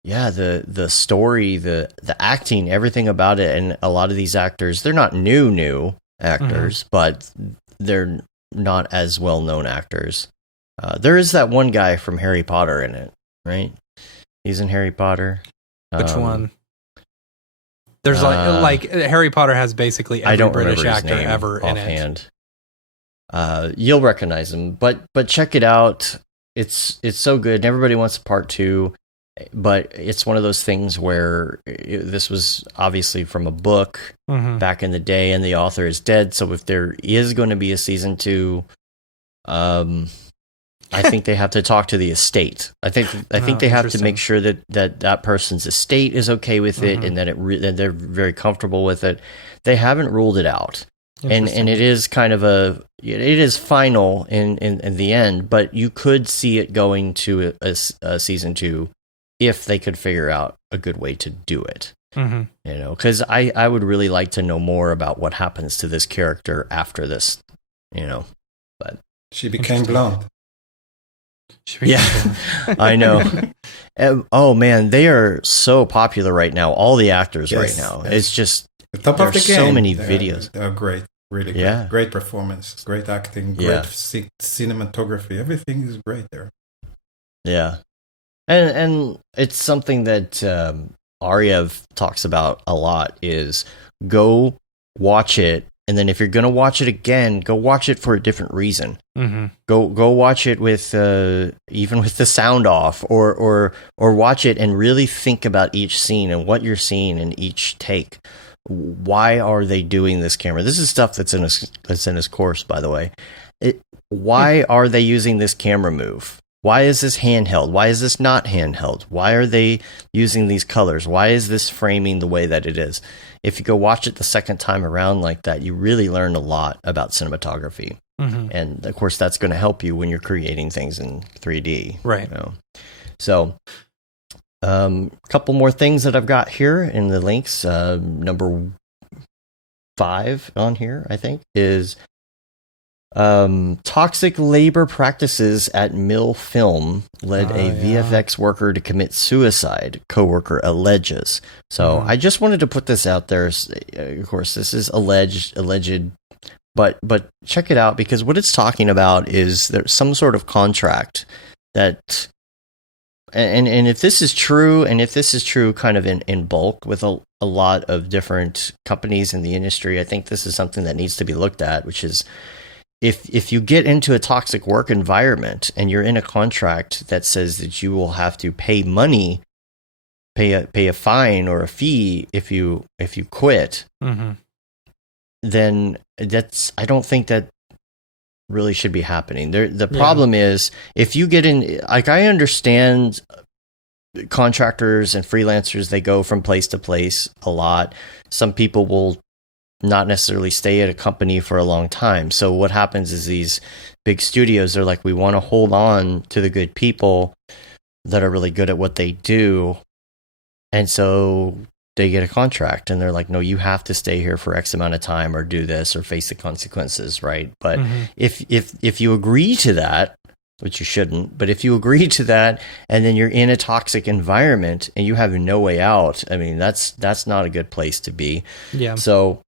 yeah, the story, the acting, everything about it. And a lot of these actors, they're not new actors, but they're not as well known actors. There is that one guy from Harry Potter in it, right? He's in Harry Potter. Which one? There's like Harry Potter has basically every British actor ever offhand. In it. You'll recognize him, but check it out. It's so good. And everybody wants a part 2, but it's one of those things where this was obviously from a book back in the day, and the author is dead. So if there is going to be a season 2, I think they have to talk to the estate. I think they have to make sure that person's estate is okay with it, and that that they're very comfortable with it. They haven't ruled it out, and it is kind of it is final in the end. But you could see it going to a season 2 if they could figure out a good way to do it. Mm-hmm. You know, because I would really like to know more about what happens to this character after this, you know. But she became blonde. Yeah, I know. Oh man, they are so popular right now. All the actors right now. Yes. It's just the top of the game. So many videos. They're great. Really great. Yeah. Great performance, great acting, great cinematography. Everything is great there. Yeah. And it's something that Ariev talks about a lot is go watch it, and then if you're going to watch it again, go watch it for a different reason. Mm-hmm. Go watch it with even with the sound off, or watch it and really think about each scene and what you're seeing in each take. Why are they doing this camera? This is stuff that's in his course, by the way. Why are they using this camera move? Why is this handheld? Why is this not handheld? Why are they using these colors? Why is this framing the way that it is? If you go watch it the second time around like that, you really learn a lot about cinematography. Mm-hmm. And of course, that's going to help you when you're creating things in 3D. Right. You know? So, a couple more things that I've got here in the links. Number 5 on here, I think, is toxic labor practices at Mill Film led a VFX worker to commit suicide, coworker alleges. So I just wanted to put this out there. Of course, this is alleged, but check it out, because what it's talking about is there's some sort of contract that, and if this is true, kind of in bulk with a lot of different companies in the industry, I think this is something that needs to be looked at, which is, if you get into a toxic work environment and you're in a contract that says that you will have to pay money, pay a fine or a fee if you quit, mm-hmm. then I don't think that really should be happening. The problem is, if you get in, like, I understand contractors and freelancers, they go from place to place a lot. Some people will not necessarily stay at a company for a long time. So what happens is these big studios are like, we want to hold on to the good people that are really good at what they do. And so they get a contract and they're like, no, you have to stay here for X amount of time or do this or face the consequences, right? But mm-hmm. if you agree to that, which you shouldn't, but if you agree to that and then you're in a toxic environment and you have no way out, I mean, that's not a good place to be. Yeah. So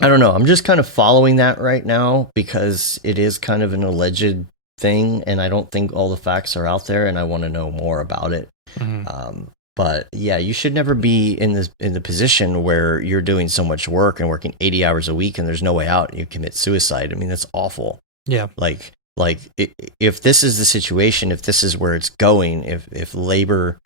I don't know. I'm just kind of following that right now because it is kind of an alleged thing, and I don't think all the facts are out there, and I want to know more about it. Mm-hmm. But yeah, you should never be in the position where you're doing so much work and working 80 hours a week and there's no way out and you commit suicide. I mean, that's awful. Yeah. Like if this is the situation, if this is where it's going, if labor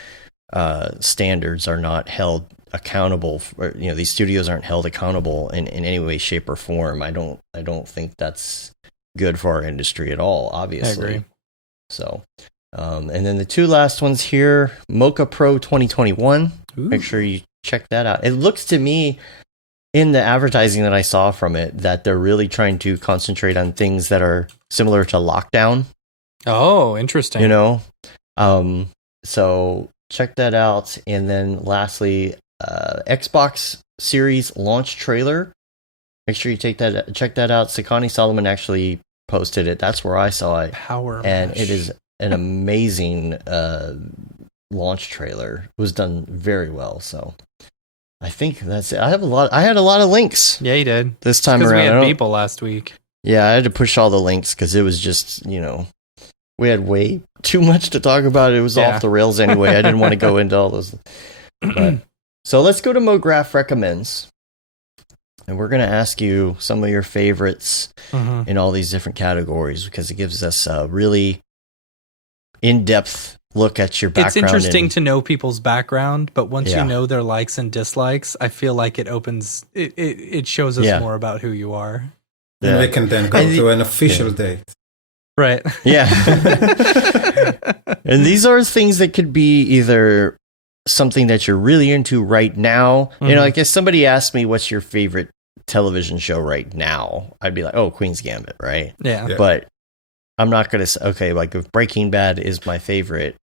standards are not held accountable, these studios aren't held accountable in any way, shape, or form, I don't think that's good for our industry at all, obviously. I agree. So, and then the 2 last ones here, Mocha Pro 2021. Ooh. Make sure you check that out. It looks to me, in the advertising that I saw from it, that they're really trying to concentrate on things that are similar to Lockdown. Oh, interesting. So check that out. And then lastly, Xbox Series launch trailer. Make sure you check that out. Sakani Solomon actually posted it. That's where I saw it. And it is an amazing launch trailer. It was done very well. So I think that's it. I had a lot of links. Yeah, you did. This time around. We had people last week. Yeah, I had to push all the links because it was just, we had way too much to talk about. It was off the rails anyway. I didn't want to go into all those. But, so let's go to Mograph Recommends. And we're going to ask you some of your favorites in all these different categories because it gives us a really in-depth look at your background. It's interesting to know people's background, but once you know their likes and dislikes, I feel like it shows us more about who you are. Yeah. And we can then go to an official date. Right. Yeah. And these are things that could be either something that you're really into right now. Like if somebody asked me, what's your favorite television show right now? I'd be like, oh, Queen's Gambit, right? Yeah. But I'm not going to say, okay, like if Breaking Bad is my favorite,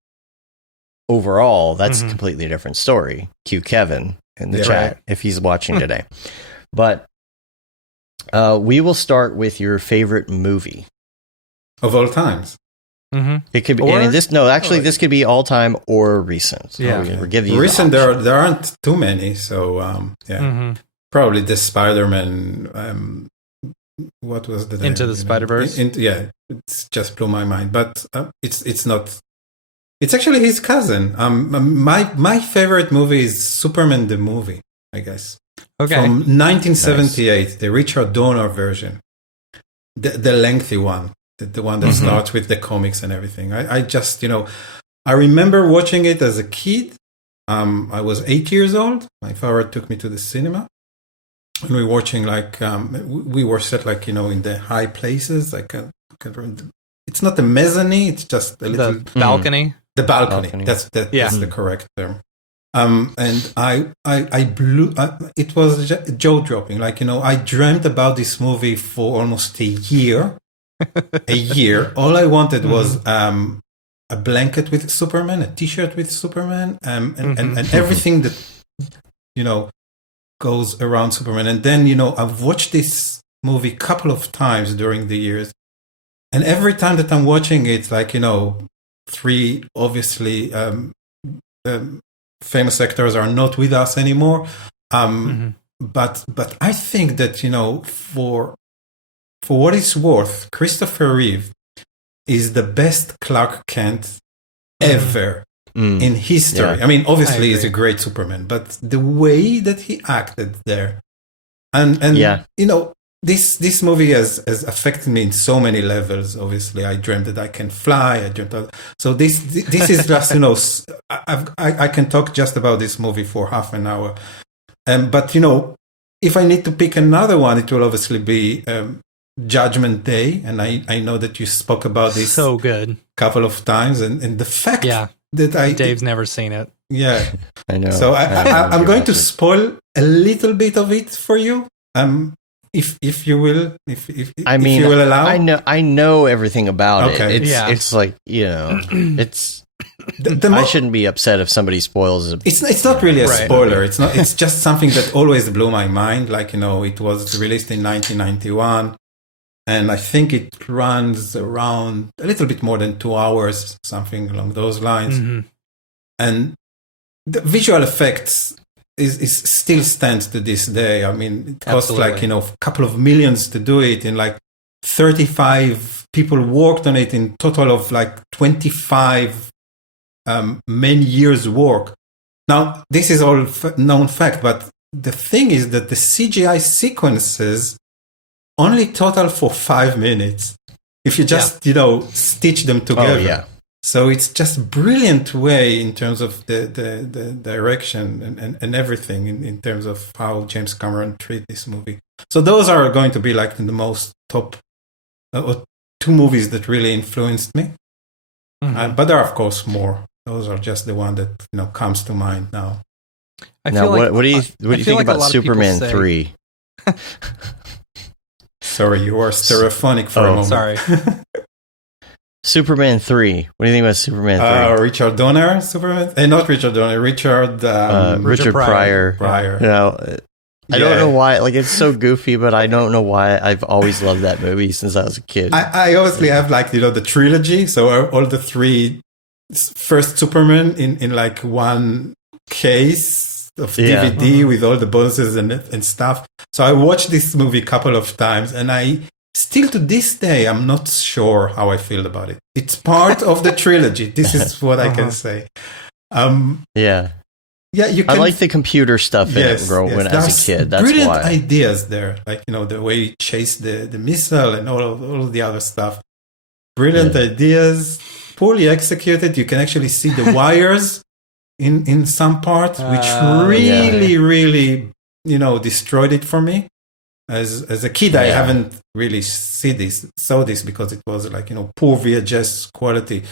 overall, that's a completely different story. Cue Kevin in the chat if he's watching today. But we will start with your favorite movie of all times. It could be, and this could be all time or recent. So we'll give you recent. There aren't too many, so probably the Spider-Man. What was the name? Into the Spider-Verse? It's just blew my mind. But it's not. It's actually his cousin. My favorite movie is Superman the movie, I guess. Okay. From 1978, the Richard Donner version, the lengthy one, the one that starts with the comics and everything. I just I remember watching it as a kid. I was 8 years old. My father took me to the cinema. And we were watching we were set in the high places. It's not the mezzanine. It's just a little balcony. The balcony. That's the correct term. And I blew. It was jaw dropping. I dreamt about this movie for almost a year. A year. All I wanted was a blanket with Superman, a T-shirt with Superman, and everything that goes around Superman. And then, I've watched this movie a couple of times during the years. And every time that I'm watching it, three obviously famous actors are not with us anymore. But I think that, for what it's worth, Christopher Reeve is the best Clark Kent ever. In history. Yeah. I mean, obviously he's a great Superman, but the way that he acted there, and this movie has affected me in so many levels. Obviously, I dreamed that I can fly. So this is just I can talk just about this movie for half an hour. But if I need to pick another one, it will obviously be Judgment Day, and I know that you spoke about this so good a couple of times, and the fact that Dave's never seen it. Yeah, I know. So I'm going to spoil a little bit of it for you. If you will, if you will allow. I know everything about it. It's like it's. I shouldn't be upset if somebody spoils it. It's not really a spoiler. It's not. It's just something that always blew my mind. It was released in 1991. And I think it runs around a little bit more than 2 hours, something along those lines. And the visual effects is still stands to this day. I mean, it cost a couple of millions to do it. And 35 people worked on it in total of 25 many years work. Now, this is all known fact, but the thing is that the CGI sequences only total for 5 minutes if you just stitch them together. So it's just brilliant way in terms of the direction and everything in terms of how James Cameron treated this movie. So those are going to be the most top 2 movies that really influenced me. But there are of course more. Those are just the one that comes to mind now. What do you think about Superman 3? Sorry, you were stereophonic for a moment. Sorry. Superman 3. What do you think about Superman 3? Richard Donner, Superman? Not Richard Donner, Richard Pryor. I don't know why. It's so goofy, but I don't know why. I've always loved that movie since I was a kid. I obviously have the trilogy, so all the 3 first Superman in one case of DVD with all the bonuses and stuff. So I watched this movie a couple of times, and I still to this day I'm not sure how I feel about it. It's part of the trilogy. This is what I can say. You can, I like the computer stuff in it when I was a kid. That's brilliant why. Ideas there, the way you chase the missile and all of the other stuff. Brilliant ideas, poorly executed. You can actually see the wires in some parts, which really destroyed it for me. As a kid, I haven't really saw this because it was poor VHS quality.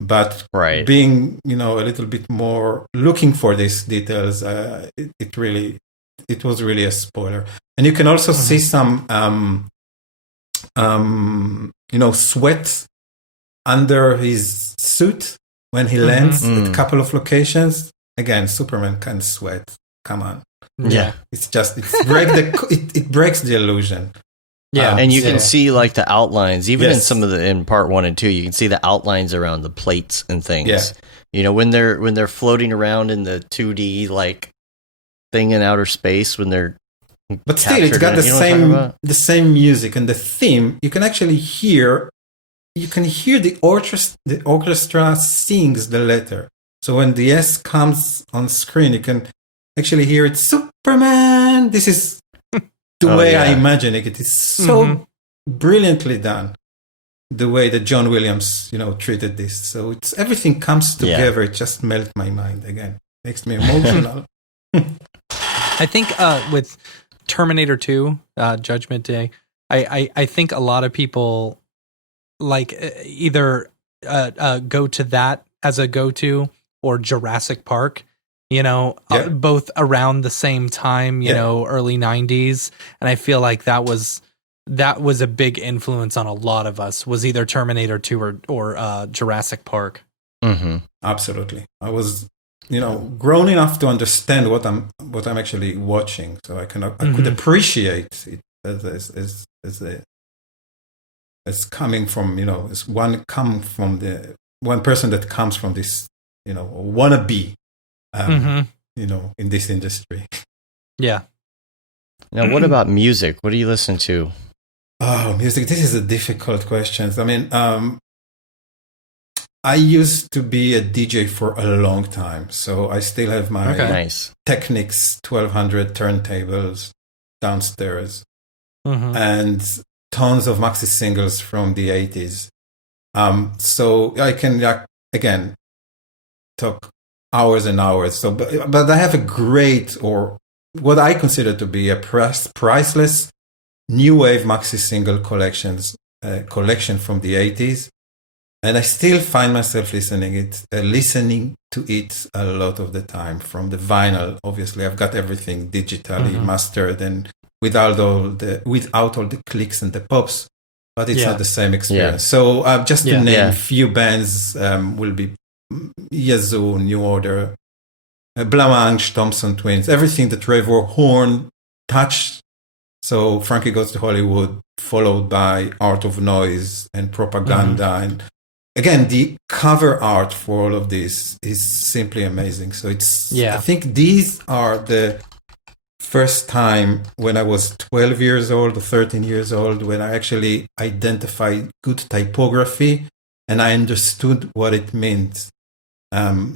But being a little bit more looking for these details, it was really a spoiler. And you can also see some sweat under his suit when he lands at a couple of locations, again, Superman can sweat. Come on. Yeah. It breaks the illusion. Yeah. And you can see like the outlines, even in some of in part 1 and 2, you can see the outlines around the plates and things. Yeah. You know, when they're floating around in the 2D like thing in outer space, when they're but still, it's got the same music and the theme. You can actually hear. You can hear the orchestra sings the letter. So when the S comes on screen, you can actually hear it. Superman. This is the way I imagine it. It is so brilliantly done. The way that John Williams, treated this. So it's everything comes together. It just melts my mind again. Makes me emotional. I think with Terminator 2, Judgment Day, I think a lot of people like either go to that as a go-to or Jurassic Park, both around the same time, early 90s. And I feel like that was a big influence on a lot of us, was either Terminator 2 or Jurassic Park. Mm-hmm. Absolutely. I was, grown enough to understand what I'm actually watching. So I could appreciate it as coming from, as one person that comes from this, wannabe, in this industry. Yeah. Now, what about music? What do you listen to? Oh, music. This is a difficult question. I mean, I used to be a DJ for a long time, so I still have my Technics 1200 turntables downstairs, and tons of maxi singles from the 80s. So I can again talk hours and hours. So, but I have a great, or what I consider to be a priceless new wave maxi single collection from the 80s. And I still find myself listening to it a lot of the time from the vinyl. Obviously, I've got everything digitally mastered and without all the clicks and the pops, but it's not the same experience. So just to name a few bands, will be Yazoo, New Order, Blancmange, Thompson Twins, everything that Trevor Horn touched. So Frankie Goes to Hollywood, followed by Art of Noise and Propaganda. And again, the cover art for all of this is simply amazing. So I think these are the first time when I was 12 years old or 13 years old, when I actually identified good typography and I understood what it meant.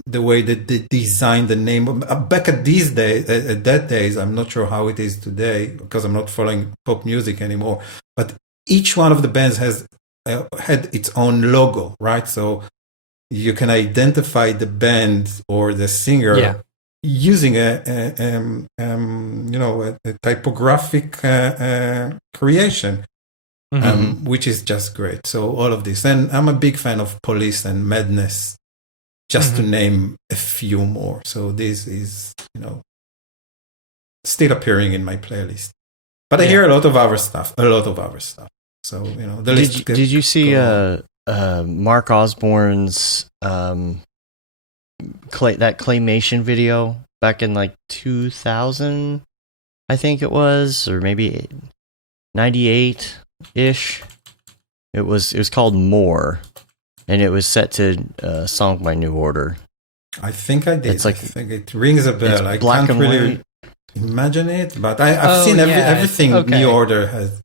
The way that they designed the name back at that days, I'm not sure how it is today because I'm not following pop music anymore. But each one of the bands has had its own logo, right? So you can identify the band or the singer using a typographic creation, which is just great. So all of this, and I'm a big fan of Police and Madness, just to name a few more. So this is, still appearing in my playlist. But I hear a lot of other stuff. So, the list. Did you see Mark Osborne's that claymation video back in like 2000, I think it was, or maybe 98-ish? It was called More. And it was set to a song by New Order. I think I did. It's like, I think it rings a bell. I black can't and really white. Imagine it, but I've seen everything New Order has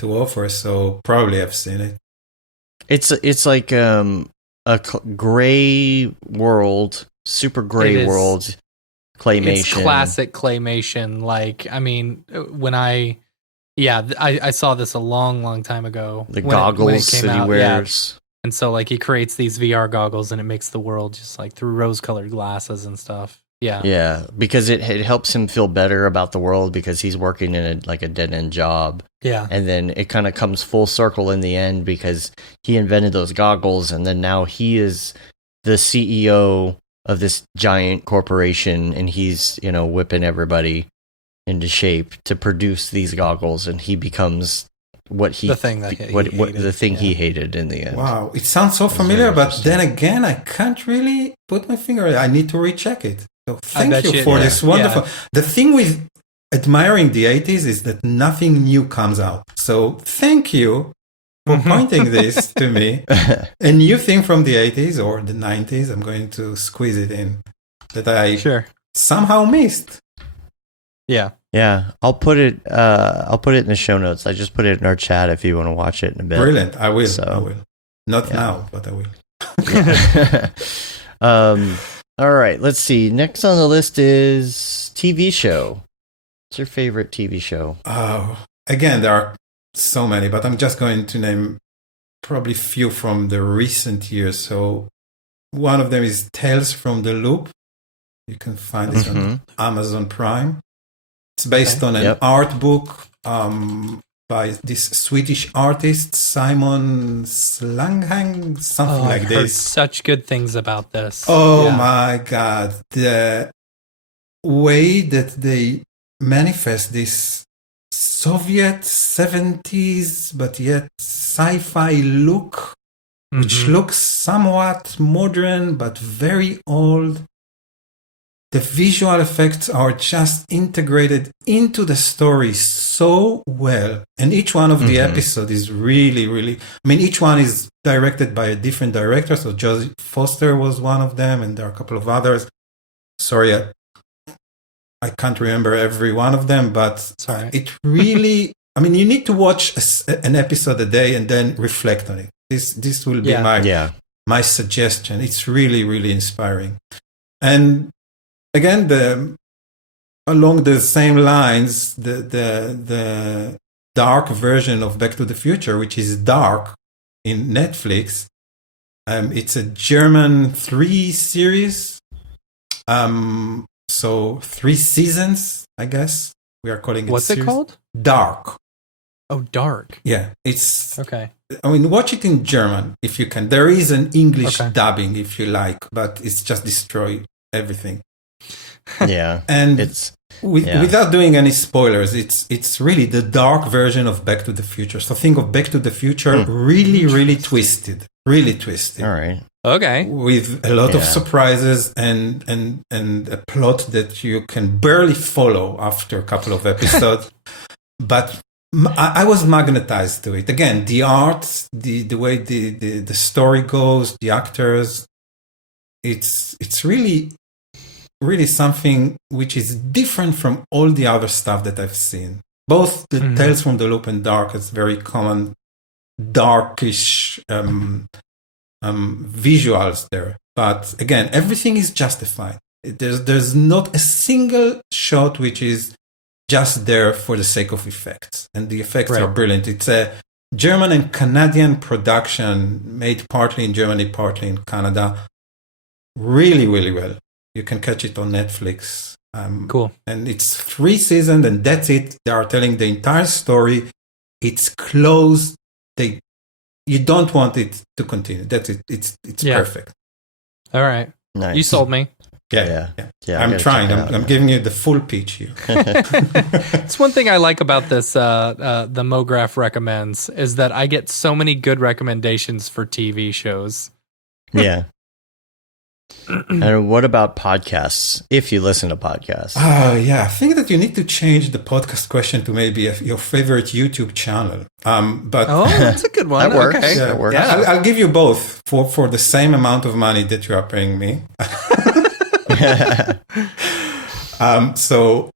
to offer, so probably I've seen it. It's like a gray world, super gray world claymation. It's classic claymation. Like, I mean, when I saw this a long time ago. The goggles when it came that out, he wears. Yeah. And so, like, he creates these VR goggles, and it makes the world just like through rose-colored glasses and stuff. Yeah, yeah, because it helps him feel better about the world because he's working in a dead-end job. Yeah, and then it kind of comes full circle in the end because he invented those goggles, and then now he is the CEO of this giant corporation, and he's whipping everybody into shape to produce these goggles, and he becomes what he The thing that he what hated. the thing he hated in the end. Wow, it sounds so familiar, but then again, I can't really put my finger on it. I need to recheck it. So thank you for this wonderful. Yeah. The thing with admiring the 80s is that nothing new comes out. So thank you for pointing this to me. A new thing from the 80s or the 90s, I'm going to squeeze it in, that I somehow missed. Yeah. Yeah, I'll put it in the show notes. I just put it in our chat if you want to watch it in a bit. Brilliant. I will. So, I will. Not now, but I will. All right, let's see. Next on the list is TV show. What's your favorite TV show? Again, there are so many, but I'm just going to name probably few from the recent years. So one of them is Tales from the Loop. You can find it on Amazon Prime. It's based on an art book by this Swedish artist, Simon Slanghang, something like I've this. heard such good things about this. Oh my God. The way that they manifest this Soviet 70s, but yet sci-fi look, which looks somewhat modern, but very old. The visual effects are just integrated into the story so well. And each one of the episodes is really, really... I mean, each one is directed by a different director. So Jodie Foster was one of them, and there are a couple of others. Sorry, I can't remember every one of them, but it really... I mean, you need to watch an episode a day and then reflect on it. This will be my suggestion. It's really, really inspiring. And... again, along the same lines, the dark version of Back to the Future, which is Dark in Netflix, it's a German 3 series. So 3 seasons, I guess we are calling it. What's it called? Dark. Oh, Dark. Yeah, it's okay. I mean, watch it in German if you can. There is an English dubbing if you like, but it's just destroy everything. Yeah, and without doing any spoilers, it's really the dark version of Back to the Future. So think of Back to the Future really twisted. All right, okay, with a lot of surprises and a plot that you can barely follow after a couple of episodes. But I was magnetized to it. Again, the art, the way the story goes, the actors. It's really something which is different from all the other stuff that I've seen. Both the Tales from the Loop and Dark is very common, darkish visuals there. But again, everything is justified. There's not a single shot which is just there for the sake of effects. And the effects are brilliant. It's a German and Canadian production made partly in Germany, partly in Canada. Really, really well. You can catch it on Netflix. Cool. And it's 3 seasons and that's it. They are telling the entire story. It's closed. You don't want it to continue. That's it. It's perfect. All right. Nice. You sold me. Yeah. I'm trying. I'm giving you the full pitch here. It's one thing I like about this, the Mograph recommends, is that I get so many good recommendations for TV shows. Yeah. And what about podcasts? If you listen to podcasts. Oh, yeah. I think that you need to change the podcast question to maybe your favorite YouTube channel. But that's a good one. That works. Okay. Yeah, that works. Yeah. I'll give you both for the same amount of money that you are paying me. So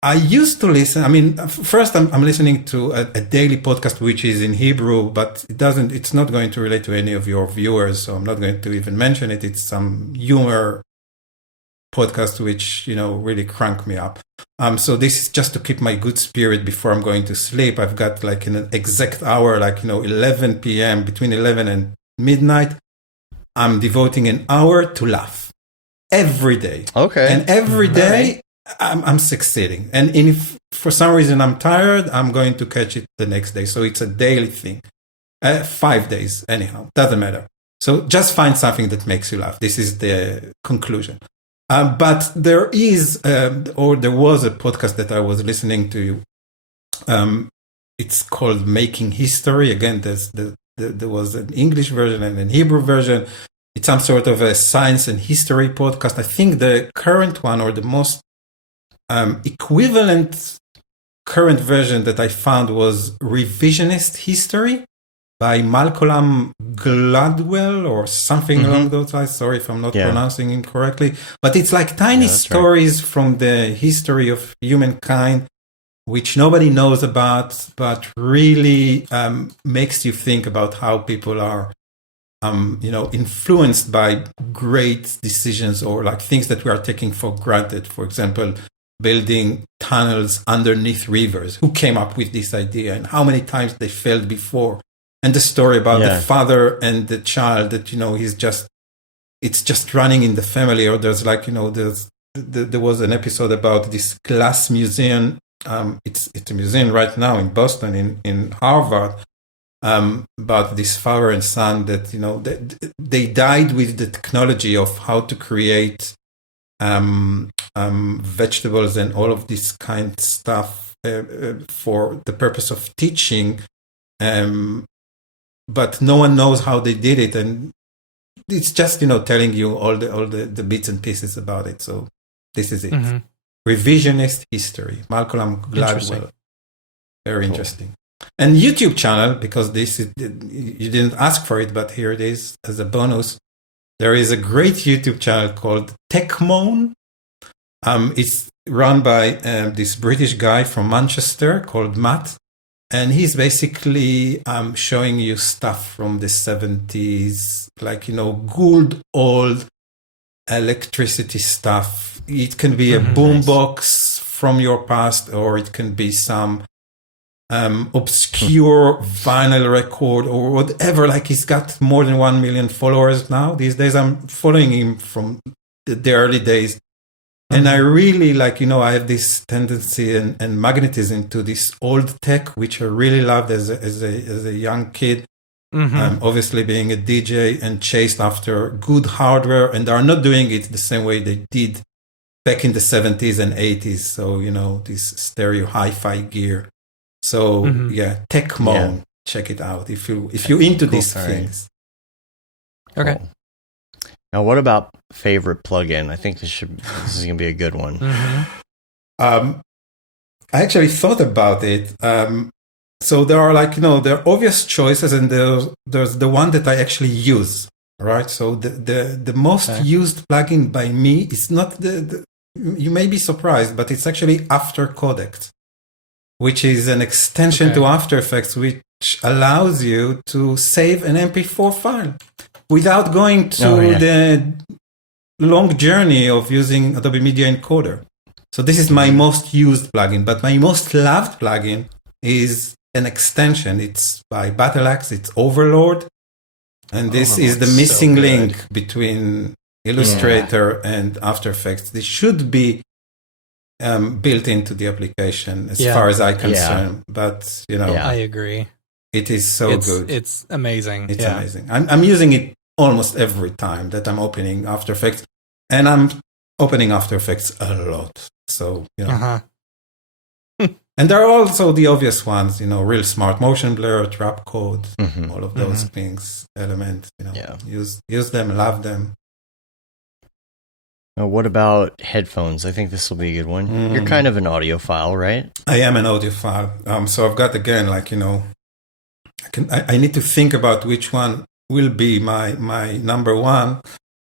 I used to listen. I mean, first I'm listening to a daily podcast which is in Hebrew, but it's not going to relate to any of your viewers, so I'm not going to even mention it. It's some humor podcast which, really crank me up. So this is just to keep my good spirit before I'm going to sleep. I've got like an exact hour, 11 p.m., between 11 and midnight. I'm devoting an hour to laugh every day. Okay. And every day I'm succeeding. And if for some reason I'm tired, I'm going to catch it the next day. So it's a daily thing. 5 days, anyhow. Doesn't matter. So just find something that makes you laugh. This is the conclusion. But there is, there was a podcast that I was listening to it's called Making History. Again, there was an English version and an Hebrew version. It's some sort of a science and history podcast. I think the current one, or the most equivalent current version that I found, was Revisionist History by Malcolm Gladwell or something along those lines. Sorry if I'm not pronouncing it correctly. But it's like tiny stories from the history of humankind, which nobody knows about, but really makes you think about how people are, influenced by great decisions, or like things that we are taking for granted. For example, building tunnels underneath rivers. Who came up with this idea, and how many times they failed before? And the story about the father and the child that, it's just running in the family. Or there's there was an episode about this glass museum. It's a museum right now in Boston, in Harvard, about this father and son that, they died with the technology of how to create vegetables and all of this kind of stuff for the purpose of teaching. But no one knows how they did it, and it's just telling you all the bits and pieces about it. So this is it. Revisionist History, Malcolm Gladwell. Very interesting. And YouTube channel, because this is, you didn't ask for it, but here it is as a bonus. There is a great YouTube channel called TechMoan. It's run by this British guy from Manchester called Matt. And he's basically showing you stuff from the 70s, like, good old electricity stuff. It can be a boombox from your past, or it can be some obscure vinyl record or whatever. Like, he's got more than 1 million followers now. These days I'm following him from the early days. And I really I have this tendency and magnetism to this old tech, which I really loved as a young kid. Obviously being a DJ and chased after good hardware, and are not doing it the same way they did back in the 70s and 80s. So, this stereo hi-fi gear. So TechMoan, check it out if you're into these things. Okay. Cool. Now, what about favorite plugin? I think this is going to be a good one. I actually thought about it. So there are there are obvious choices, and there's the one that I actually use, right? So the most used plugin by me is not you may be surprised, but it's actually After Codec, which is an extension to After Effects, which allows you to save an MP4 file without going to the long journey of using Adobe Media Encoder. So this is my most used plugin, but my most loved plugin is an extension. It's by Battleaxe. It's Overlord. And this is the missing link between Illustrator and After Effects. This should be built into the application as far as I'm concerned. But, I agree. It is so good. It's amazing. It's amazing. I'm using it almost every time that I'm opening After Effects, and I'm opening After Effects a lot. So, and there are also the obvious ones, Real Smart Motion Blur, Trap Code, all of those things, Element, use them, love them. Now, what about headphones? I think this will be a good one. You're kind of an audiophile, right? I am an audiophile. So I've got, again, I need to think about which one will be my number one,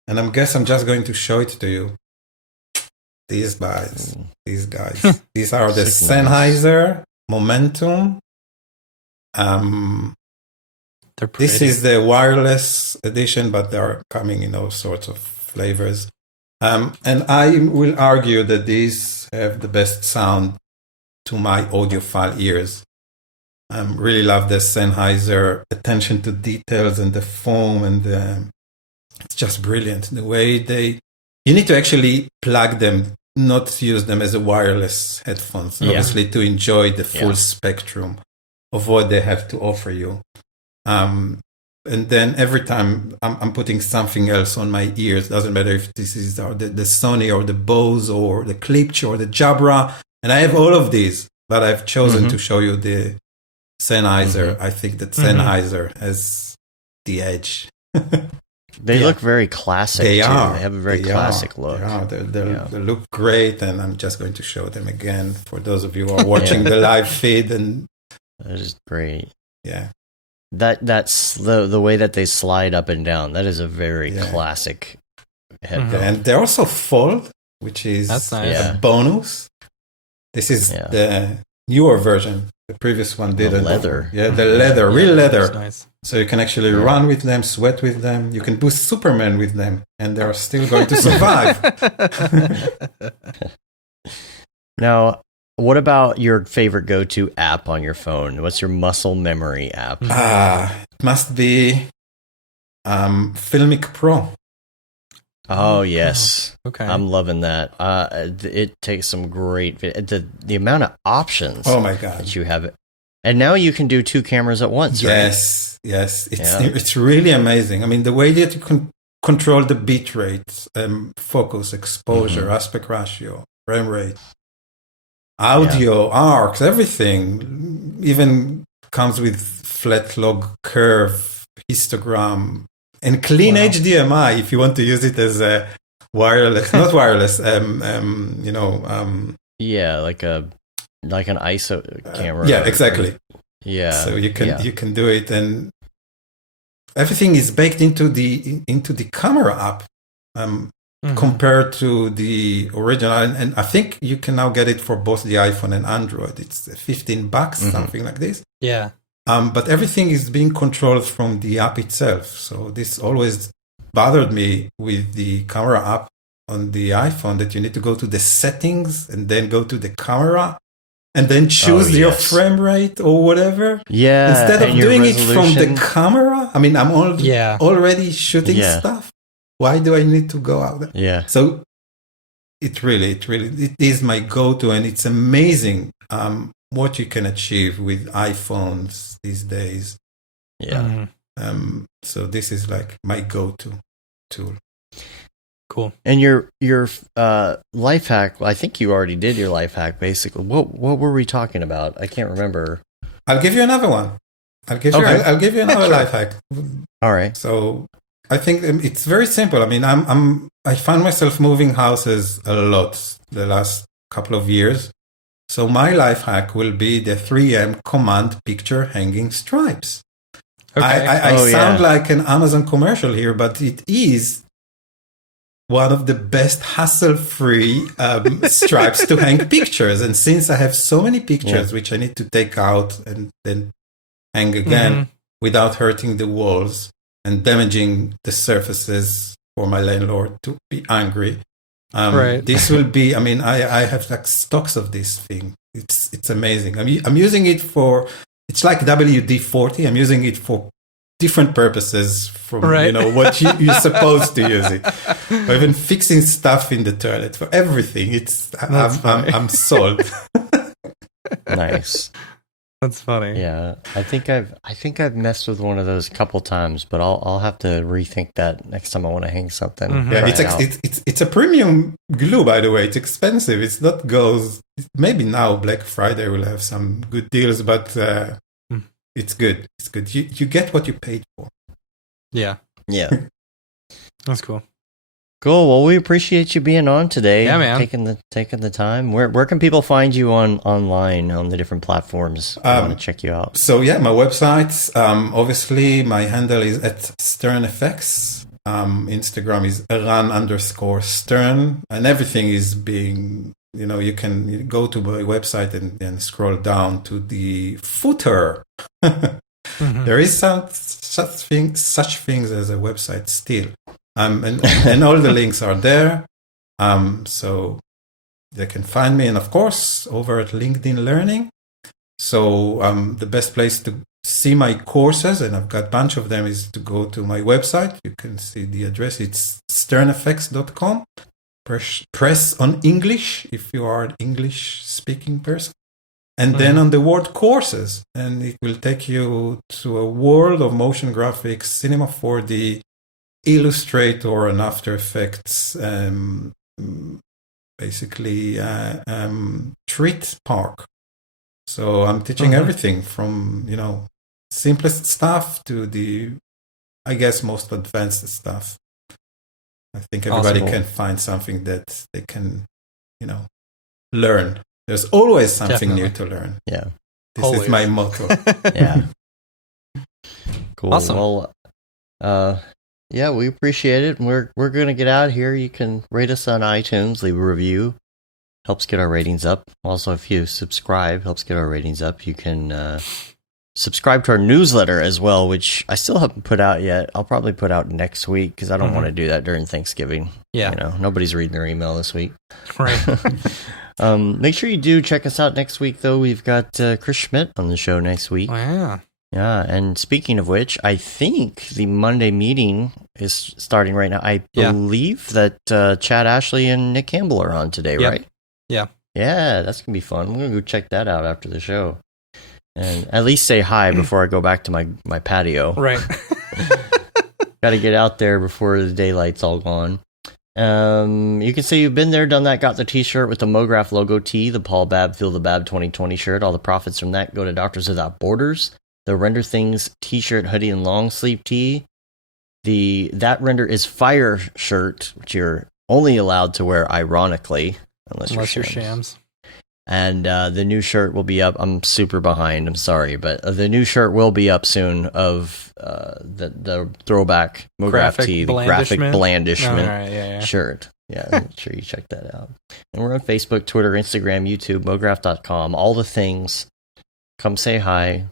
and I guess I'm just going to show it to you. These guys, these are the Sennheiser Momentum. They're pretty. This is the wireless edition, but they are coming in all sorts of flavors. And I will argue that these have the best sound to my audiophile ears. Really love the Sennheiser attention to details and the foam, and it's just brilliant. The way you need to actually plug them, not use them as a wireless headphones, obviously, to enjoy the full spectrum of what they have to offer you. And then every time I'm putting something else on my ears, doesn't matter if this is the Sony or the Bose or the Klipsch or the Jabra, and I have all of these, but I've chosen to show you the Sennheiser. I think that Sennheiser has the edge. They look very classic. They are. They have a very classic look. They look great, and I'm just going to show them again for those of you who are watching the live feed. And that is great. Yeah, that's the way that they slide up and down. That is a very classic headphone. And they also fold, which is that's nice. a bonus. This is the newer version. The previous one didn't. Leather. Yeah, the leather, real leather. Nice. So you can actually run with them, sweat with them. You can boost Superman with them, and they're still going to survive. Now, what about your favorite go-to app on your phone? What's your muscle memory app? It must be Filmic Pro. Oh, yes. Oh, okay. I'm loving that. It takes some great the amount of options. Oh my god, that you have, and now you can do 2 cameras at once. Yes, right? Yes. It's really amazing. I mean, the way that you can control the bit rate, focus, exposure, aspect ratio, frame rate, audio, arcs, everything. Even comes with flat log curve, histogram. And clean HDMI, if you want to use it as a wireless, not wireless, like an ISO camera. Yeah, exactly. Yeah. So you can do it, and everything is baked into the camera app, compared to the original. And I think you can now get it for both the iPhone and Android. It's $15, something like this. Yeah. But everything is being controlled from the app itself. So this always bothered me with the camera app on the iPhone, that you need to go to the settings and then go to the camera and then choose your frame rate or whatever. Yeah. Instead of doing it from the camera. I mean, I'm already shooting stuff. Why do I need to go out there? Yeah. So it is my go-to, and it's amazing what you can achieve with iPhones these days. Yeah. So this is like my go-to tool. Cool. And your life hack, I think you already did your life hack, basically. What were we talking about? I can't remember. I'll give you another one. I'll give you another life hack. All right. So I think it's very simple. I mean, I find myself moving houses a lot the last couple of years. So my life hack will be the 3M command picture hanging stripes. Okay. I sound like an Amazon commercial here, but it is one of the best hassle-free stripes to hang pictures. And since I have so many pictures which I need to take out and then hang again without hurting the walls and damaging the surfaces for my landlord to be angry, this will be, I mean, I have like stocks of this thing. It's amazing. I'm using it for, it's like WD-40. I'm using it for different purposes from, what you're supposed to use it. Or even fixing stuff in the toilet, for everything. I'm sold. Nice. That's funny. Yeah, I think I've messed with one of those a couple times, but I'll have to rethink that next time I want to hang something. Yeah, it's a premium glue, by the way. It's expensive. It's not goes. Maybe now Black Friday will have some good deals, but it's good. It's good. You get what you paid for. Yeah. Yeah. That's cool. Cool. Well, we appreciate you being on today. Yeah, man. Taking the time. Where can people find you online on the different platforms? I want to check you out. So yeah, my website. Obviously, my handle is @SternFX. Instagram is Eran_Stern, and everything is being. You can go to my website and then scroll down to the footer. There is such things as a website still. And all the links are there, so they can find me, and of course over at LinkedIn Learning. So the best place to see my courses, and I've got a bunch of them, is to go to my website. You can see the address. It's sternfx.com. Press on English if you are an English speaking person, and then on the word courses, and it will take you to a world of motion graphics, Cinema 4D, Illustrator, and After Effects, basically treat park So I'm teaching everything from, simplest stuff to the, I guess, most advanced stuff. I think everybody can find something that they can, learn. There's always something new to learn. Yeah. This is my motto. Yeah. Cool. Awesome. Well, yeah, we appreciate it. We're going to get out of here. You can rate us on iTunes, leave a review. Helps get our ratings up. Also, if you subscribe, helps get our ratings up. You can subscribe to our newsletter as well, which I still haven't put out yet. I'll probably put out next week because I don't want to do that during Thanksgiving. Yeah. Nobody's reading their email this week. Right. Make sure you do check us out next week, though. We've got Chris Schmidt on the show next week. Oh, yeah. Yeah, and speaking of which, I think the Monday meeting is starting right now. I believe that Chad Ashley and Nick Campbell are on today, right? Yeah. Yeah, that's going to be fun. I'm going to go check that out after the show. And at least say hi before I go back to my patio. Right. Got to get out there before the daylight's all gone. You can say you've been there, done that, got the t-shirt with the Mograph logo tee, the Paul Babb Feel the Bab 2020 shirt. All the profits from that go to Doctors Without Borders. The Render Things t-shirt, hoodie, and long sleeve tee. That Render is Fire shirt, which you're only allowed to wear ironically, unless you're shams. And the new shirt will be up. I'm super behind. I'm sorry, but the new shirt will be up soon of the throwback Mograph tee, the graphic blandishment shirt. Yeah, make sure you check that out. And we're on Facebook, Twitter, Instagram, YouTube, Mograph.com, all the things. Come say hi.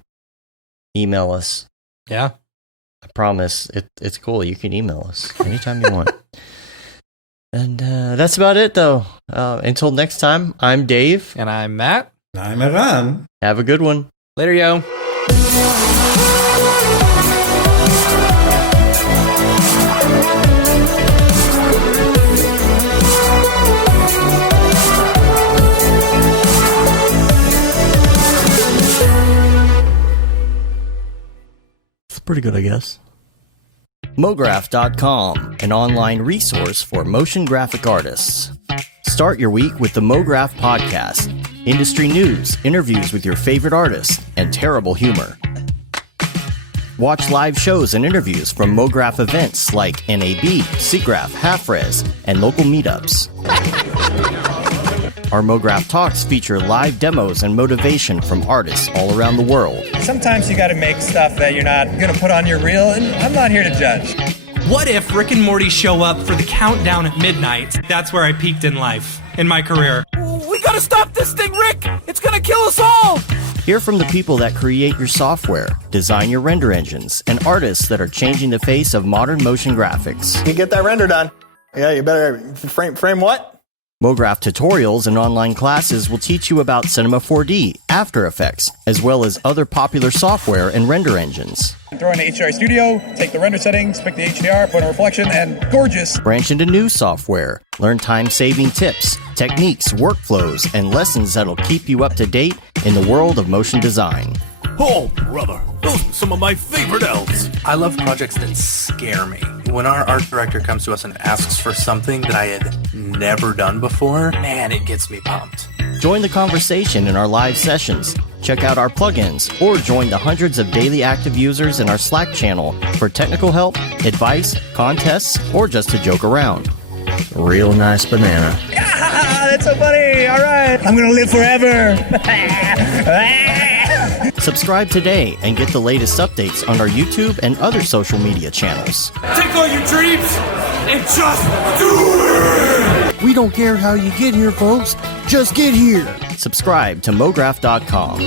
Email us. Yeah. I promise. It's cool. You can email us anytime you want. And that's about it, though. Until next time, I'm Dave. And I'm Matt. I'm Eran. Have a good one. Later, yo. It's pretty good, I guess. Mograph.com, an online resource for motion graphic artists. Start your week with the Mograph podcast. Industry news, interviews with your favorite artists, and terrible humor. Watch live shows and interviews from Mograph events like NAB, SIGGRAPH, Half-Res, and local meetups. Our Mograph Talks feature live demos and motivation from artists all around the world. Sometimes you gotta make stuff that you're not gonna put on your reel, and I'm not here to judge. What if Rick and Morty show up for the countdown at midnight? That's where I peaked in life, in my career. We gotta stop this thing, Rick! It's gonna kill us all! Hear from the people that create your software, design your render engines, and artists that are changing the face of modern motion graphics. You get that render done. Yeah, you better frame what? Mograph tutorials and online classes will teach you about Cinema 4D, After Effects, as well as other popular software and render engines. Throw in the HDR Studio, take the render settings, pick the HDR, put in a reflection, and gorgeous. Branch into new software. Learn time-saving tips, techniques, workflows, and lessons that'll keep you up to date in the world of motion design. Oh, brother, those are some of my favorite elves. I love projects that scare me. When our art director comes to us and asks for something that I had never done before, man, it gets me pumped. Join the conversation in our live sessions. Check out our plugins or join the hundreds of daily active users in our Slack channel for technical help, advice, contests, or just to joke around. Real nice banana. Yeah, that's so funny. All right. I'm going to live forever. Subscribe today and get the latest updates on our YouTube and other social media channels. Take all your dreams and just do it! We don't care how you get here, folks. Just get here. Subscribe to Mograph.com.